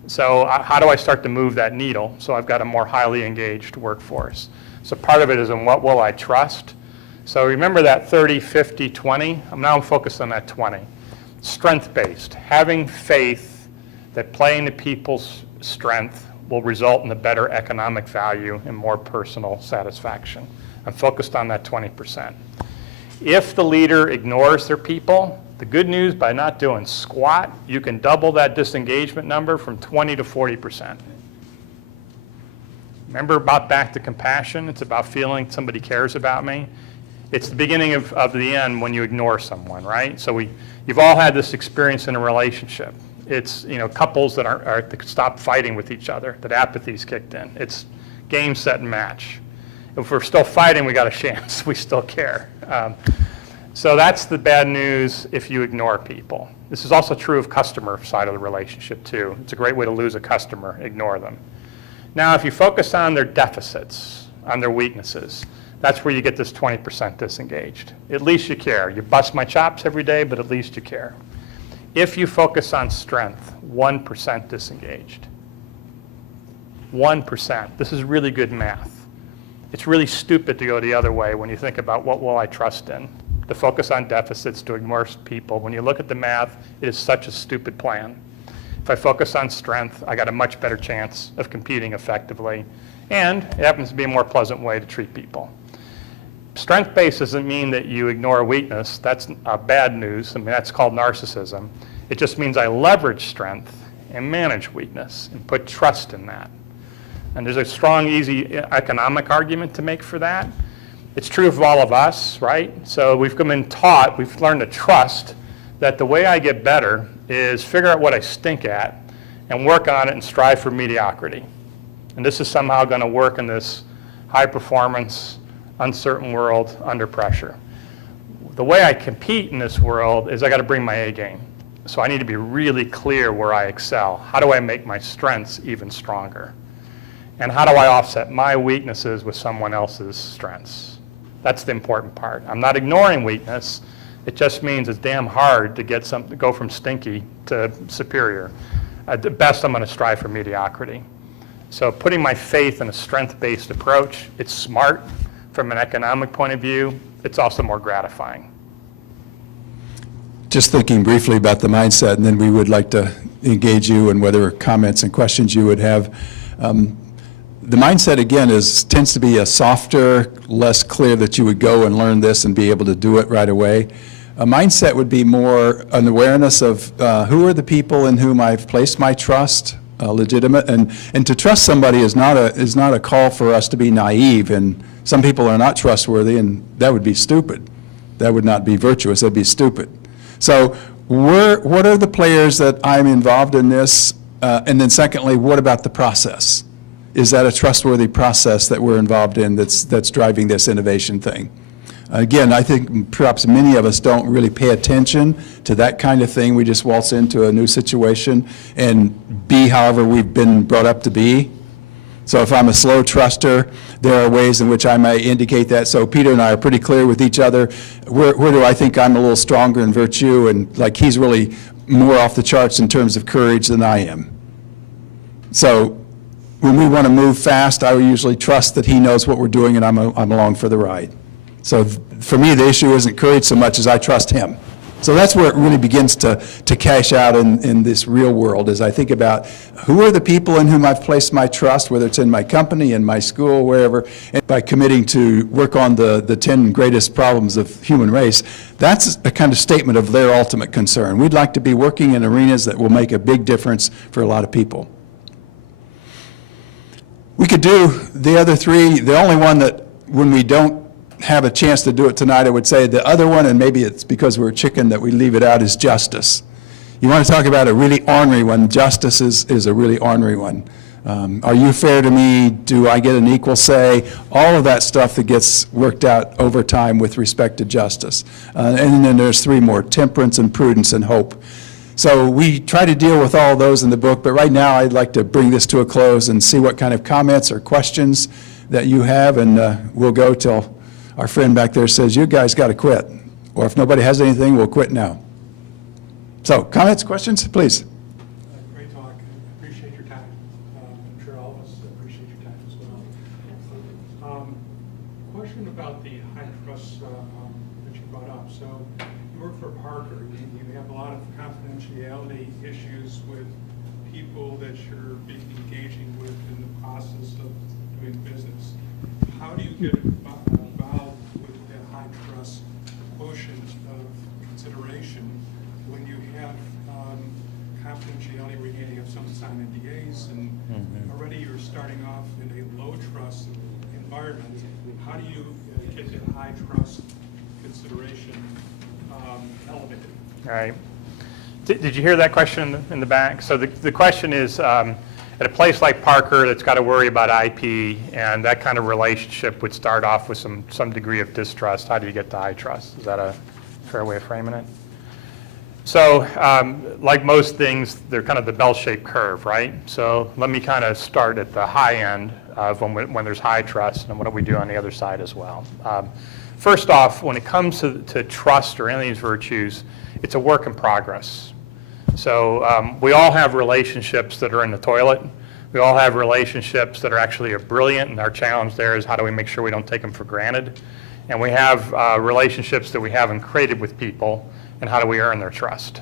So how do I start to move that needle so I've got a more highly engaged workforce? So part of it is in what will I trust? So remember that 30, 50, 20? I'm focused on that 20. Strength-based, having faith that playing to people's strength will result in a better economic value and more personal satisfaction. I'm focused on that 20%. If the leader ignores their people, the good news, by not doing squat, you can double that disengagement number from 20 to 40%. Remember about back to compassion? It's about feeling somebody cares about me. It's the beginning of the end when you ignore someone, right? So you've all had this experience in a relationship. It's couples that stop fighting with each other, that apathy's kicked in. It's game, set, and match. If we're still fighting, we got a chance. We still care. So that's the bad news if you ignore people. This is also true of customer side of the relationship too. It's a great way to lose a customer, ignore them. Now, if you focus on their deficits, on their weaknesses, that's where you get this 20% disengaged. At least you care. You bust my chops every day, but at least you care. If you focus on strength, 1% disengaged. 1%. This is really good math. It's really stupid to go the other way when you think about what will I trust in. To focus on deficits, to ignore people. When you look at the math, it is such a stupid plan. If I focus on strength, I got a much better chance of competing effectively. And it happens to be a more pleasant way to treat people. Strength-based doesn't mean that you ignore weakness. That's bad news. I mean, that's called narcissism. It just means I leverage strength and manage weakness and put trust in that. And there's a strong, easy economic argument to make for that. It's true of all of us, right? So we've been taught, we've learned to trust that the way I get better is figure out what I stink at and work on it and strive for mediocrity. And this is somehow going to work in this high-performance, uncertain world under pressure. The way I compete in this world is I got to bring my A game. So I need to be really clear where I excel. How do I make my strengths even stronger? And how do I offset my weaknesses with someone else's strengths? That's the important part. I'm not ignoring weakness. It just means it's damn hard to go from stinky to superior. At the best, I'm going to strive for mediocrity. So putting my faith in a strength-based approach, it's smart from an economic point of view. It's also more gratifying. Just thinking briefly about the mindset, and then we would like to engage you and whether comments and questions you would have. The mindset, again, tends to be a softer, less clear that you would go and learn this and be able to do it right away. A mindset would be more an awareness of who are the people in whom I've placed my trust, legitimate, and to trust somebody is not a call for us to be naive, and some people are not trustworthy, and that would be stupid. That would not be virtuous, that'd be stupid. So what are the players that I'm involved in this? And then secondly, what about the process? Is that a trustworthy process that we're involved in that's driving this innovation thing? Again, I think perhaps many of us don't really pay attention to that kind of thing. We just waltz into a new situation and be however we've been brought up to be. So if I'm a slow truster, there are ways in which I may indicate that. So Peter and I are pretty clear with each other. Where do I think I'm a little stronger in virtue, and like he's really more off the charts in terms of courage than I am. So when we want to move fast, I usually trust that he knows what we're doing and I'm along for the ride. So for me, the issue isn't courage so much as I trust him. So that's where it really begins to cash out in this real world, as I think about who are the people in whom I've placed my trust, whether it's in my company, in my school, wherever, and by committing to work on the 10 greatest problems of human race, that's a kind of statement of their ultimate concern. We'd like to be working in arenas that will make a big difference for a lot of people. We could do the other three. The only one that, when we don't have a chance to do it tonight, I would say the other one, and maybe it's because we're chicken that we leave it out, is justice. You want to talk about a really ornery one, justice is a really ornery one. Are you fair to me? Do I get an equal say? All of that stuff that gets worked out over time with respect to justice. And then there's three more, temperance and prudence and hope. So we try to deal with all of those in the book, but right now I'd like to bring this to a close and see what kind of comments or questions that you have, and we'll go till our friend back there says, you guys got to quit. Or if nobody has anything, we'll quit now. So, comments, questions, please. Great talk. I appreciate your time. I'm sure all of us appreciate your time as well. Question about the high trust that you brought up. So, you work for Parker. You have a lot of confidentiality issues with people that you're engaging with in the process of doing business. How do you get involved with that high trust quotient of consideration when you have confidentiality where you have some signed NDAs and already you're starting off in a low trust environment? How do you get that high trust consideration elevated? All right. Did you hear that question in the back? So the question is, at a place like Parker that's got to worry about IP and that kind of relationship would start off with some degree of distrust. How do you get to high trust? Is that a fair way of framing it? So like most things, they're kind of the bell-shaped curve, right? So let me kind of start at the high end of when there's high trust and what do we do on the other side as well. First off, when it comes to trust or any of these virtues, it's a work in progress. So we all have relationships that are in the toilet. We all have relationships that are actually brilliant, and our challenge there is how do we make sure we don't take them for granted. And we have relationships that we haven't created with people, and how do we earn their trust.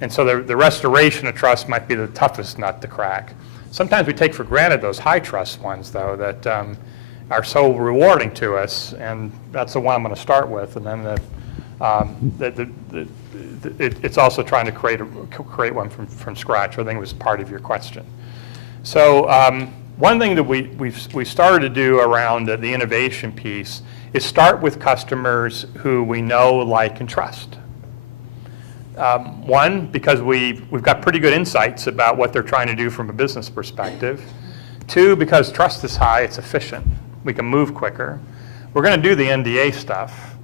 And so the restoration of trust might be the toughest nut to crack. Sometimes we take for granted those high trust ones, though, that are so rewarding to us, and that's the one I'm going to start with. And then it's also trying to create one from scratch. I think it was part of your question. So one thing that we started to do around the innovation piece is start with customers who we know, like, and trust. One, because we've got pretty good insights about what they're trying to do from a business perspective. Two, because trust is high, it's efficient. We can move quicker. We're going to do the NDA stuff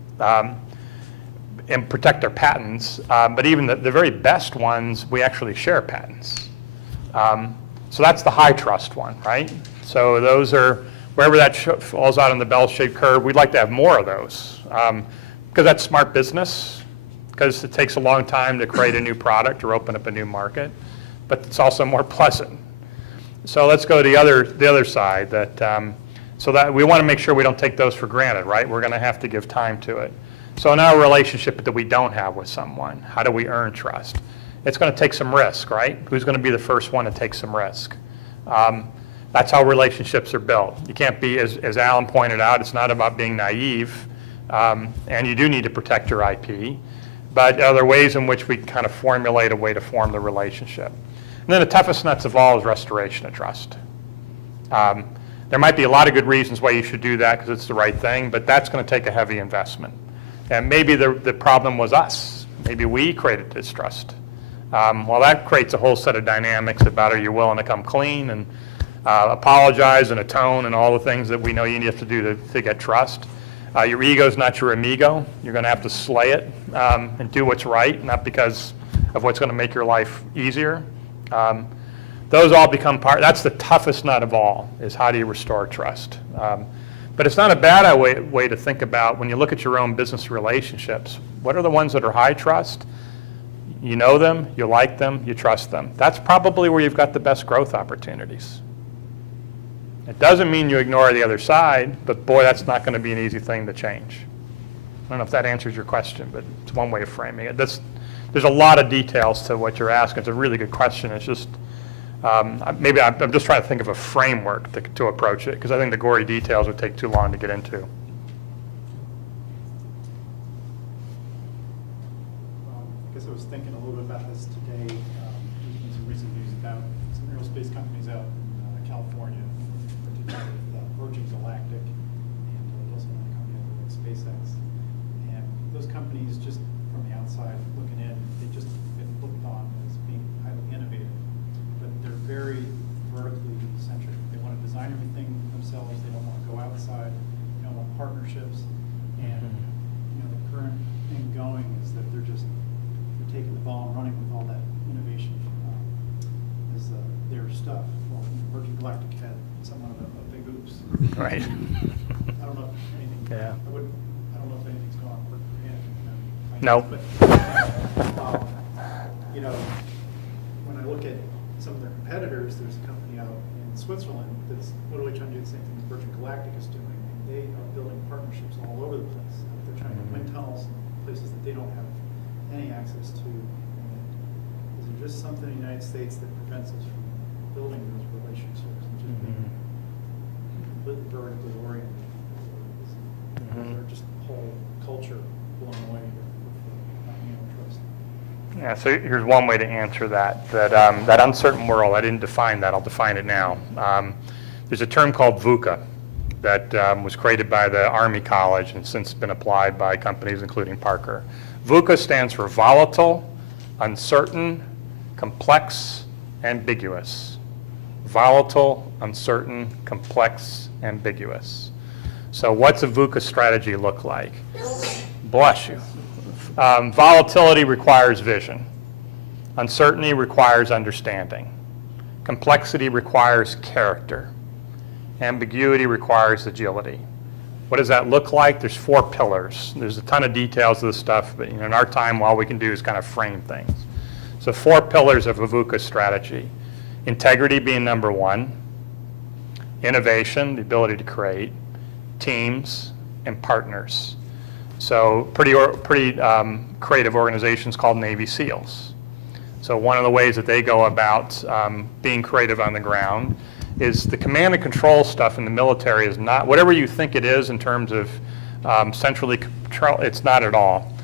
and protect our patents, but even the very best ones, we actually share patents. So that's the high trust one, right? So those are, wherever that falls out on the bell-shaped curve, we'd like to have more of those because that's smart business, because it takes a long time to create a new product or open up a new market, but it's also more pleasant. So let's go to the other side, so that we want to make sure we don't take those for granted, right? We're going to have to give time to it. So in our relationship that we don't have with someone, how do we earn trust? It's going to take some risk, right? Who's going to be the first one to take some risk? That's how relationships are built. You can't be, as Alan pointed out, it's not about being naive, and you do need to protect your IP, but are there ways in which we kind of formulate a way to form the relationship? And then the toughest nuts of all is restoration of trust. There might be a lot of good reasons why you should do that because it's the right thing, but that's going to take a heavy investment. And maybe the problem was us. Maybe we created distrust. Well, that creates a whole set of dynamics about are you willing to come clean and apologize and atone and all the things that we know you have to do to get trust. Your ego's not your amigo. You're going to have to slay it and do what's right, not because of what's going to make your life easier. Those all become part. That's the toughest nut of all, is how do you restore trust. But it's not a bad way to think about when you look at your own business relationships. What are the ones that are high trust? You know them, you like them, you trust them. That's probably where you've got the best growth opportunities. It doesn't mean you ignore the other side, but boy, that's not going to be an easy thing to change. I don't know if that answers your question, but it's one way of framing it. There's a lot of details to what you're asking. It's a really good question. It's just, maybe I'm just trying to think of a framework to approach it, because I think the gory details would take too long to get into. I guess I was thinking a little bit about this today. There's been some recent news about some aerospace companies out in California, particularly with Virgin Galactic, and also another company like SpaceX. And those companies, just from the outside looking in, they just get looked on as being highly innovative. But they're very vertically centric. They want to design everything themselves. They don't want to go outside. They don't want partnerships. And the current thing going is that they're taking the ball and running with all that innovation as their stuff. Well, Virgin Galactic had somewhat of a big oops. Right. I don't know if anything. Yeah. I don't know if anything's gone for him. No. But, when I look at some of their competitors, there's a company out in Switzerland that's literally trying to do the same thing that Virgin Galactic is doing. And they are building partnerships all over the place. They're trying to wind tunnels in places that they don't have any access to. And is there just something in the United States that prevents us from building those relationships and just being completely vertically oriented? Or just the whole culture blown away with not being able to trust? Yeah, so here's one way to answer that. That uncertain world, I didn't define that, I'll define it now. There's a term called VUCA that was created by the Army College and since been applied by companies including Parker. VUCA stands for volatile, uncertain, complex, ambiguous. Volatile, uncertain, complex, ambiguous. So what's a VUCA strategy look like? Bless you. Volatility requires vision. Uncertainty requires understanding. Complexity requires character. Ambiguity requires agility. What does that look like? There's 4 pillars. There's a ton of details of this stuff, but in our time, all we can do is kind of frame things. So 4 pillars of a VUCA strategy. Integrity being number 1. Innovation, the ability to create. Teams, and partners. So pretty creative organizations called Navy SEALs. So one of the ways that they go about being creative on the ground is the command and control stuff in the military is not, whatever you think it is in terms of centrally control, it's not at all.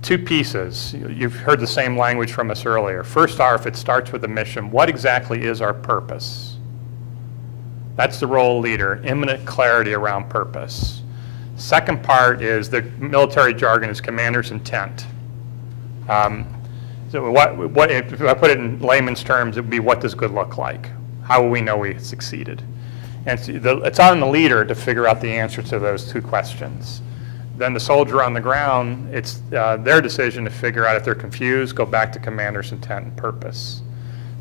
Two pieces. You've heard the same language from us earlier. First off, it starts with a mission. What exactly is our purpose? That's the role of leader, imminent clarity around purpose. Second part is the military jargon is commander's intent. So what, if I put it in layman's terms, it would be what does good look like? How will we know we succeeded? And it's on the leader to figure out the answer to those two questions. Then the soldier on the ground, it's their decision to figure out if they're confused, go back to commander's intent and purpose.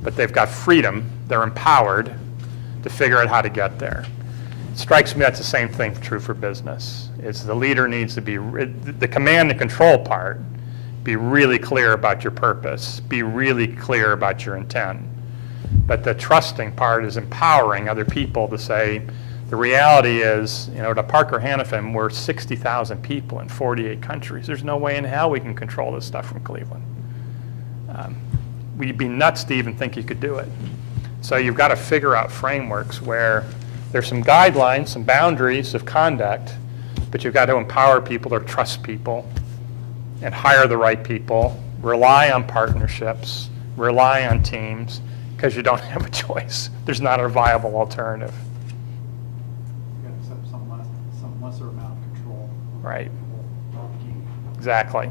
But they've got freedom, they're empowered to figure out how to get there. It strikes me that's the same thing true for business. It's the leader needs to be, the command and control part, be really clear about your purpose, be really clear about your intent. But the trusting part is empowering other people to say, the reality is, you know, to Parker Hannafin, we're 60,000 people in 48 countries. There's no way in hell we can control this stuff from Cleveland. We'd be nuts to even think you could do it. So you've got to figure out frameworks where there's some guidelines, some boundaries of conduct, but you've got to empower people or trust people and hire the right people, rely on partnerships, rely on teams, because you don't have a choice. There's not a viable alternative. You got to accept some lesser amount of control. Right. Key. Exactly.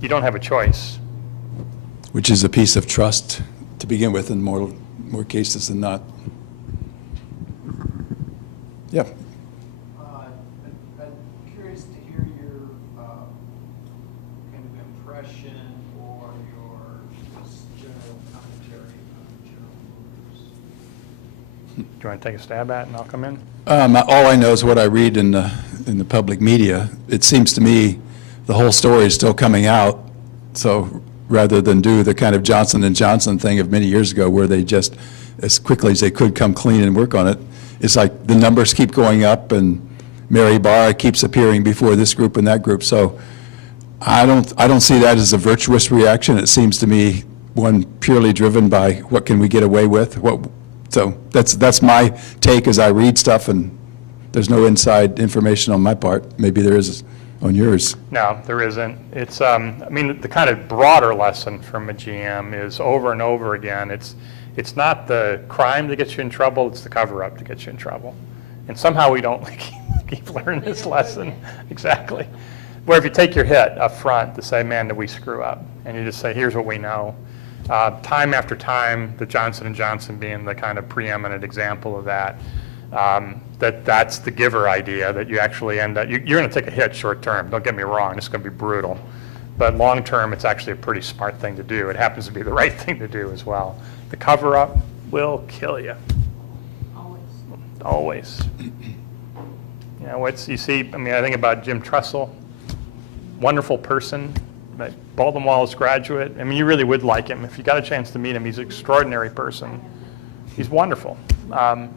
You don't have a choice. Which is a piece of trust to begin with in more cases than not. Yeah. I'm curious to hear your kind of impression or your just general commentary on General Motors. Do you want to take a stab at it and I'll come in? All I know is what I read in the public media. It seems to me the whole story is still coming out. So rather than do the kind of Johnson & Johnson thing of many years ago where they just, as quickly as they could, come clean and work on it, it's like the numbers keep going up and Mary Barra keeps appearing before this group and that group. So I don't see that as a virtuous reaction. It seems to me one purely driven by what can we get away with. So that's my take as I read stuff, and there's no inside information on my part. Maybe there is on yours. No, there isn't. It's, I mean, the kind of broader lesson from a GM is over and over again, it's not the crime that gets you in trouble, it's the cover-up that gets you in trouble. And somehow we don't keep learning this lesson. Exactly. Where if you take your hit up front to say, man, did we screw up? And you just say, here's what we know. Time after time, the Johnson & Johnson being the kind of preeminent example of that, that's the giver idea, that you actually end up, you're going to take a hit short term, don't get me wrong, it's going to be brutal. But long term, it's actually a pretty smart thing to do. It happens to be the right thing to do as well. The cover-up will kill you. Always. You know, you see, I mean, I think about Jim Trussell, wonderful person, but Baldwin Wallace graduate. I mean, you really would like him. If you got a chance to meet him, he's an extraordinary person. He's wonderful. Went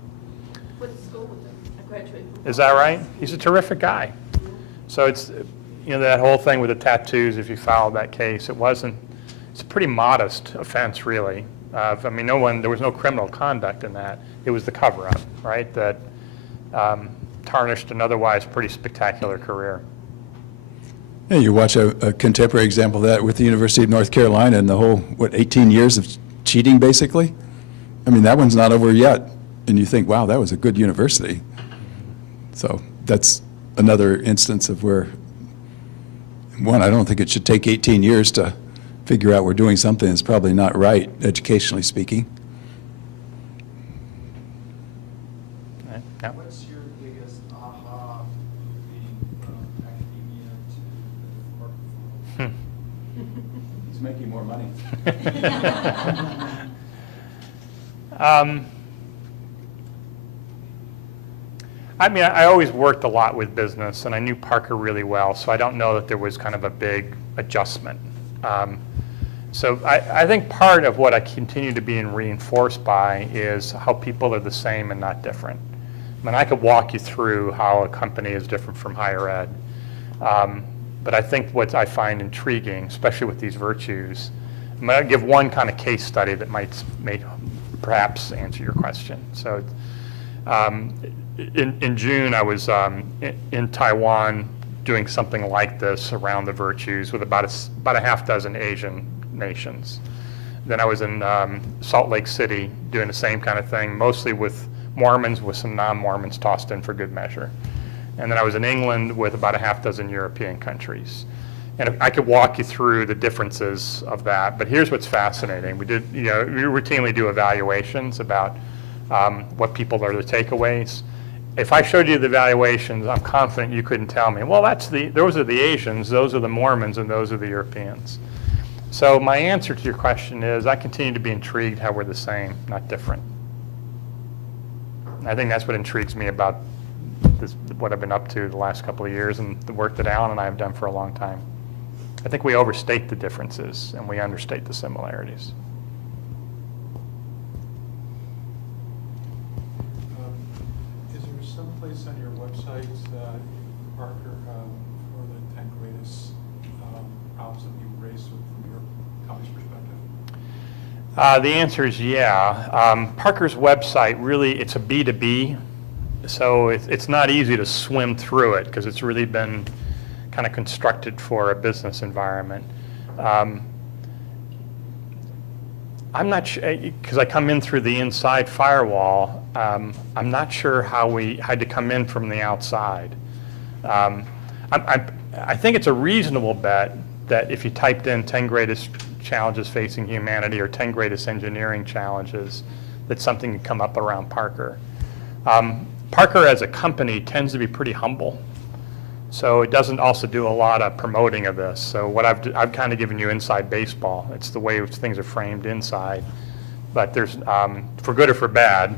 to school with him. I graduated from. Is that right? He's a terrific guy. So it's, you know, that whole thing with the tattoos, if you followed that case, it's a pretty modest offense, really. I mean, there was no criminal conduct in that. It was the cover-up, right, that tarnished an otherwise pretty spectacular career. Yeah, you watch a contemporary example of that with the University of North Carolina and the whole, 18 years of cheating, basically? I mean, that one's not over yet. And you think, wow, that was a good university. So that's another instance of where, one, I don't think it should take 18 years to figure out we're doing something that's probably not right, educationally speaking. Right? Yeah. What's your biggest aha moving from academia to the corporate world? He's making more money. I mean, I always worked a lot with business, and I knew Parker really well, so I don't know that there was kind of a big adjustment. So I think part of what I continue to be reinforced by is how people are the same and not different. I mean, I could walk you through how a company is different from higher ed, but I think what I find intriguing, especially with these virtues, I'm going to give one kind of case study that might perhaps answer your question. So in June, I was in Taiwan doing something like this around the virtues with about a half dozen Asian nations. Then I was in Salt Lake City doing the same kind of thing, mostly with Mormons with some non-Mormons tossed in for good measure. And then I was in England with about a half dozen European countries. And I could walk you through the differences of that, but here's what's fascinating. We routinely do evaluations about what people are the takeaways. If I showed you the evaluations, I'm confident you couldn't tell me, well, those are the Asians, those are the Mormons, and those are the Europeans. So my answer to your question is I continue to be intrigued how we're the same, not different. I think that's what intrigues me about what I've been up to the last couple of years and the work that Alan and I have done for a long time. I think we overstate the differences and we understate the similarities. Is there some place on your website, Parker, for the 10 greatest problems that you've raised from your company's perspective? The answer is yeah. Parker's website, really, it's a B2B, so it's not easy to swim through it because it's really been kind of constructed for a business environment. I'm not sure, because I come in through the inside firewall, I'm not sure how we had to come in from the outside. I think it's a reasonable bet that if you typed in 10 greatest challenges facing humanity or 10 greatest engineering challenges, that something could come up around Parker. Parker as a company tends to be pretty humble. So it doesn't also do a lot of promoting of this. So what I've kind of given you inside baseball. It's the way things are framed inside. But there's, for good or for bad,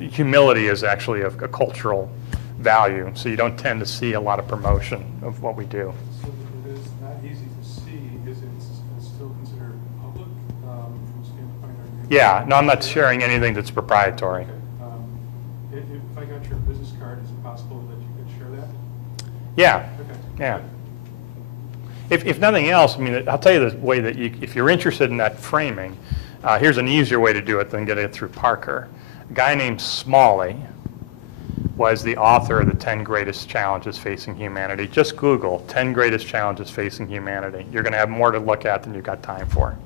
humility is actually a cultural value. So you don't tend to see a lot of promotion of what we do. So it is not easy to see. Is it still considered public from a standpoint? Yeah, no, I'm not sharing anything that's proprietary. Okay. If I got your business card, is it possible that you could share that? Yeah, Okay. yeah. If nothing else, I mean, I'll tell you the way that if you're interested in that framing, here's an easier way to do it than getting it through Parker. A guy named Smalley was the author of the 10 greatest challenges facing humanity. Just Google 10 greatest challenges facing humanity. You're going to have more to look at than you've got time for.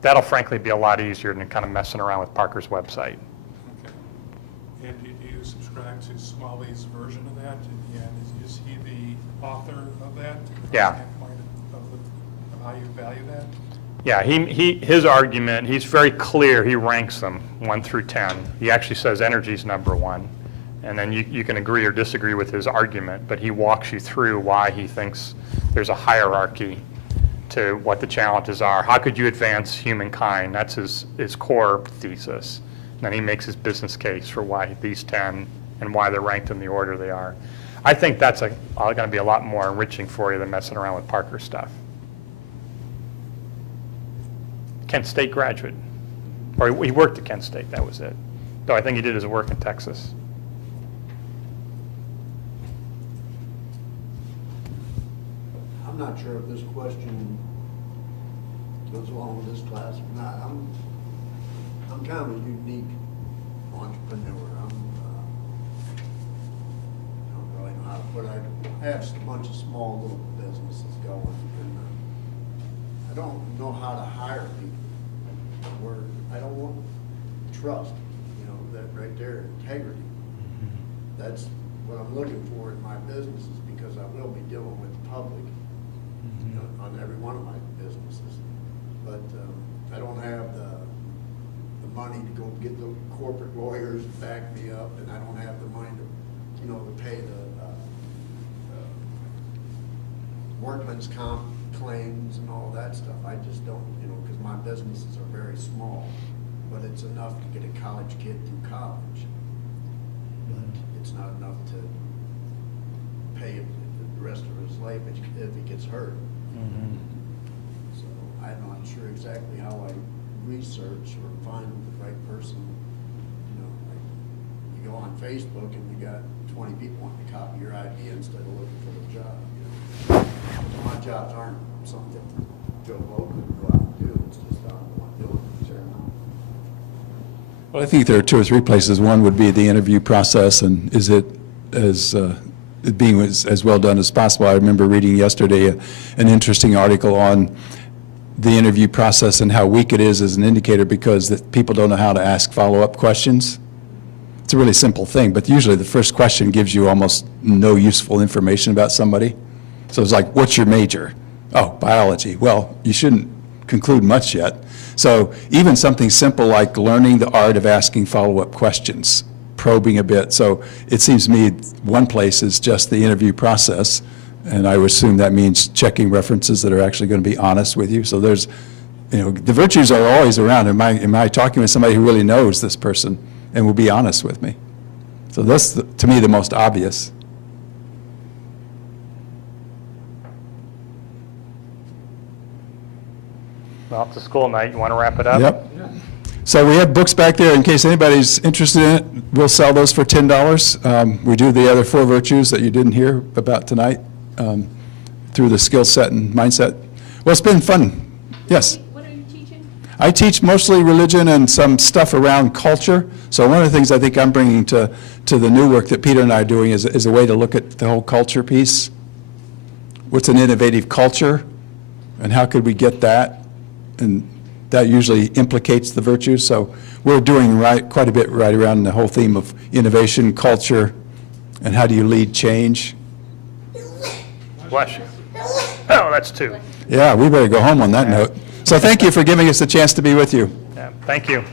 That'll frankly be a lot easier than kind of messing around with Parker's website. Okay. And do you subscribe to Smalley's version of that? And is he the author of that? From the Yeah. standpoint of how you value that? Yeah, his argument, he's very clear, he ranks them 1 through 10. He actually says energy's number 1. And then you can agree or disagree with his argument, but he walks you through why he thinks there's a hierarchy to what the challenges are. How could you advance humankind? That's his core thesis. And then he makes his business case for why these 10 and why they're ranked in the order they are. I think that's going to be a lot more enriching for you than messing around with Parker stuff. Kent State graduate, or he worked at Kent State, that was it. Though I think he did his work in Texas. I'm not sure if this question goes along with this class or not. I'm kind of a unique entrepreneur. I don't really know how to put it. I have a bunch of small little businesses going, and I don't know how to hire people. I don't want trust, that right there, integrity. That's what I'm looking for in my businesses, because I will be dealing with the public on every one of my businesses. But I don't have the money to go get the corporate lawyers to back me up, and I don't have the money to pay the workman's comp claims and all that stuff. I just don't, because my businesses are very small, but it's enough to get a college kid through college. But it's not enough to pay him the rest of his life if he gets hurt. So I'm not sure exactly how I research or find the right person. Like you go on Facebook and you got 20 people wanting to copy your idea instead of looking for the job. My jobs aren't something Joe Blow could go out and do, it's just I don't want to do it, sure. Well, I think there are 2 or 3 places. One would be the interview process, and is it as it being as well done as possible. I remember reading yesterday an interesting article on the interview process and how weak it is as an indicator because that people don't know how to ask follow-up questions. It's a really simple thing, but usually the first question gives you almost no useful information about somebody. So it's like, what's your major? Oh, biology. Well, you shouldn't conclude much yet. So even something simple like learning the art of asking follow-up questions, probing a bit. So it seems to me one place is just the interview process, and I would assume that means checking references that are actually going to be honest with you. So there's, the virtues are always around. Am I talking with somebody who really knows this person and will be honest with me? So that's, to me, the most obvious. Well, it's a school night. You want to wrap it up? Yep. So we have books back there in case anybody's interested in it. We'll sell those for $10. We do the other 4 virtues that you didn't hear about tonight through the skill set and mindset. Well, it's been fun. Yes? What are you teaching? I teach mostly religion and some stuff around culture. So one of the things I think I'm bringing to the new work that Peter and I are doing is a way to look at the whole culture piece. What's an innovative culture, and how could we get that? And that usually implicates the virtues. So we're doing quite a bit right around the whole theme of innovation, culture, and how do you lead change. Bless you. Oh, that's 2. Yeah, we better go home on that note. So thank you for giving us the chance to be with you. Yeah, thank you.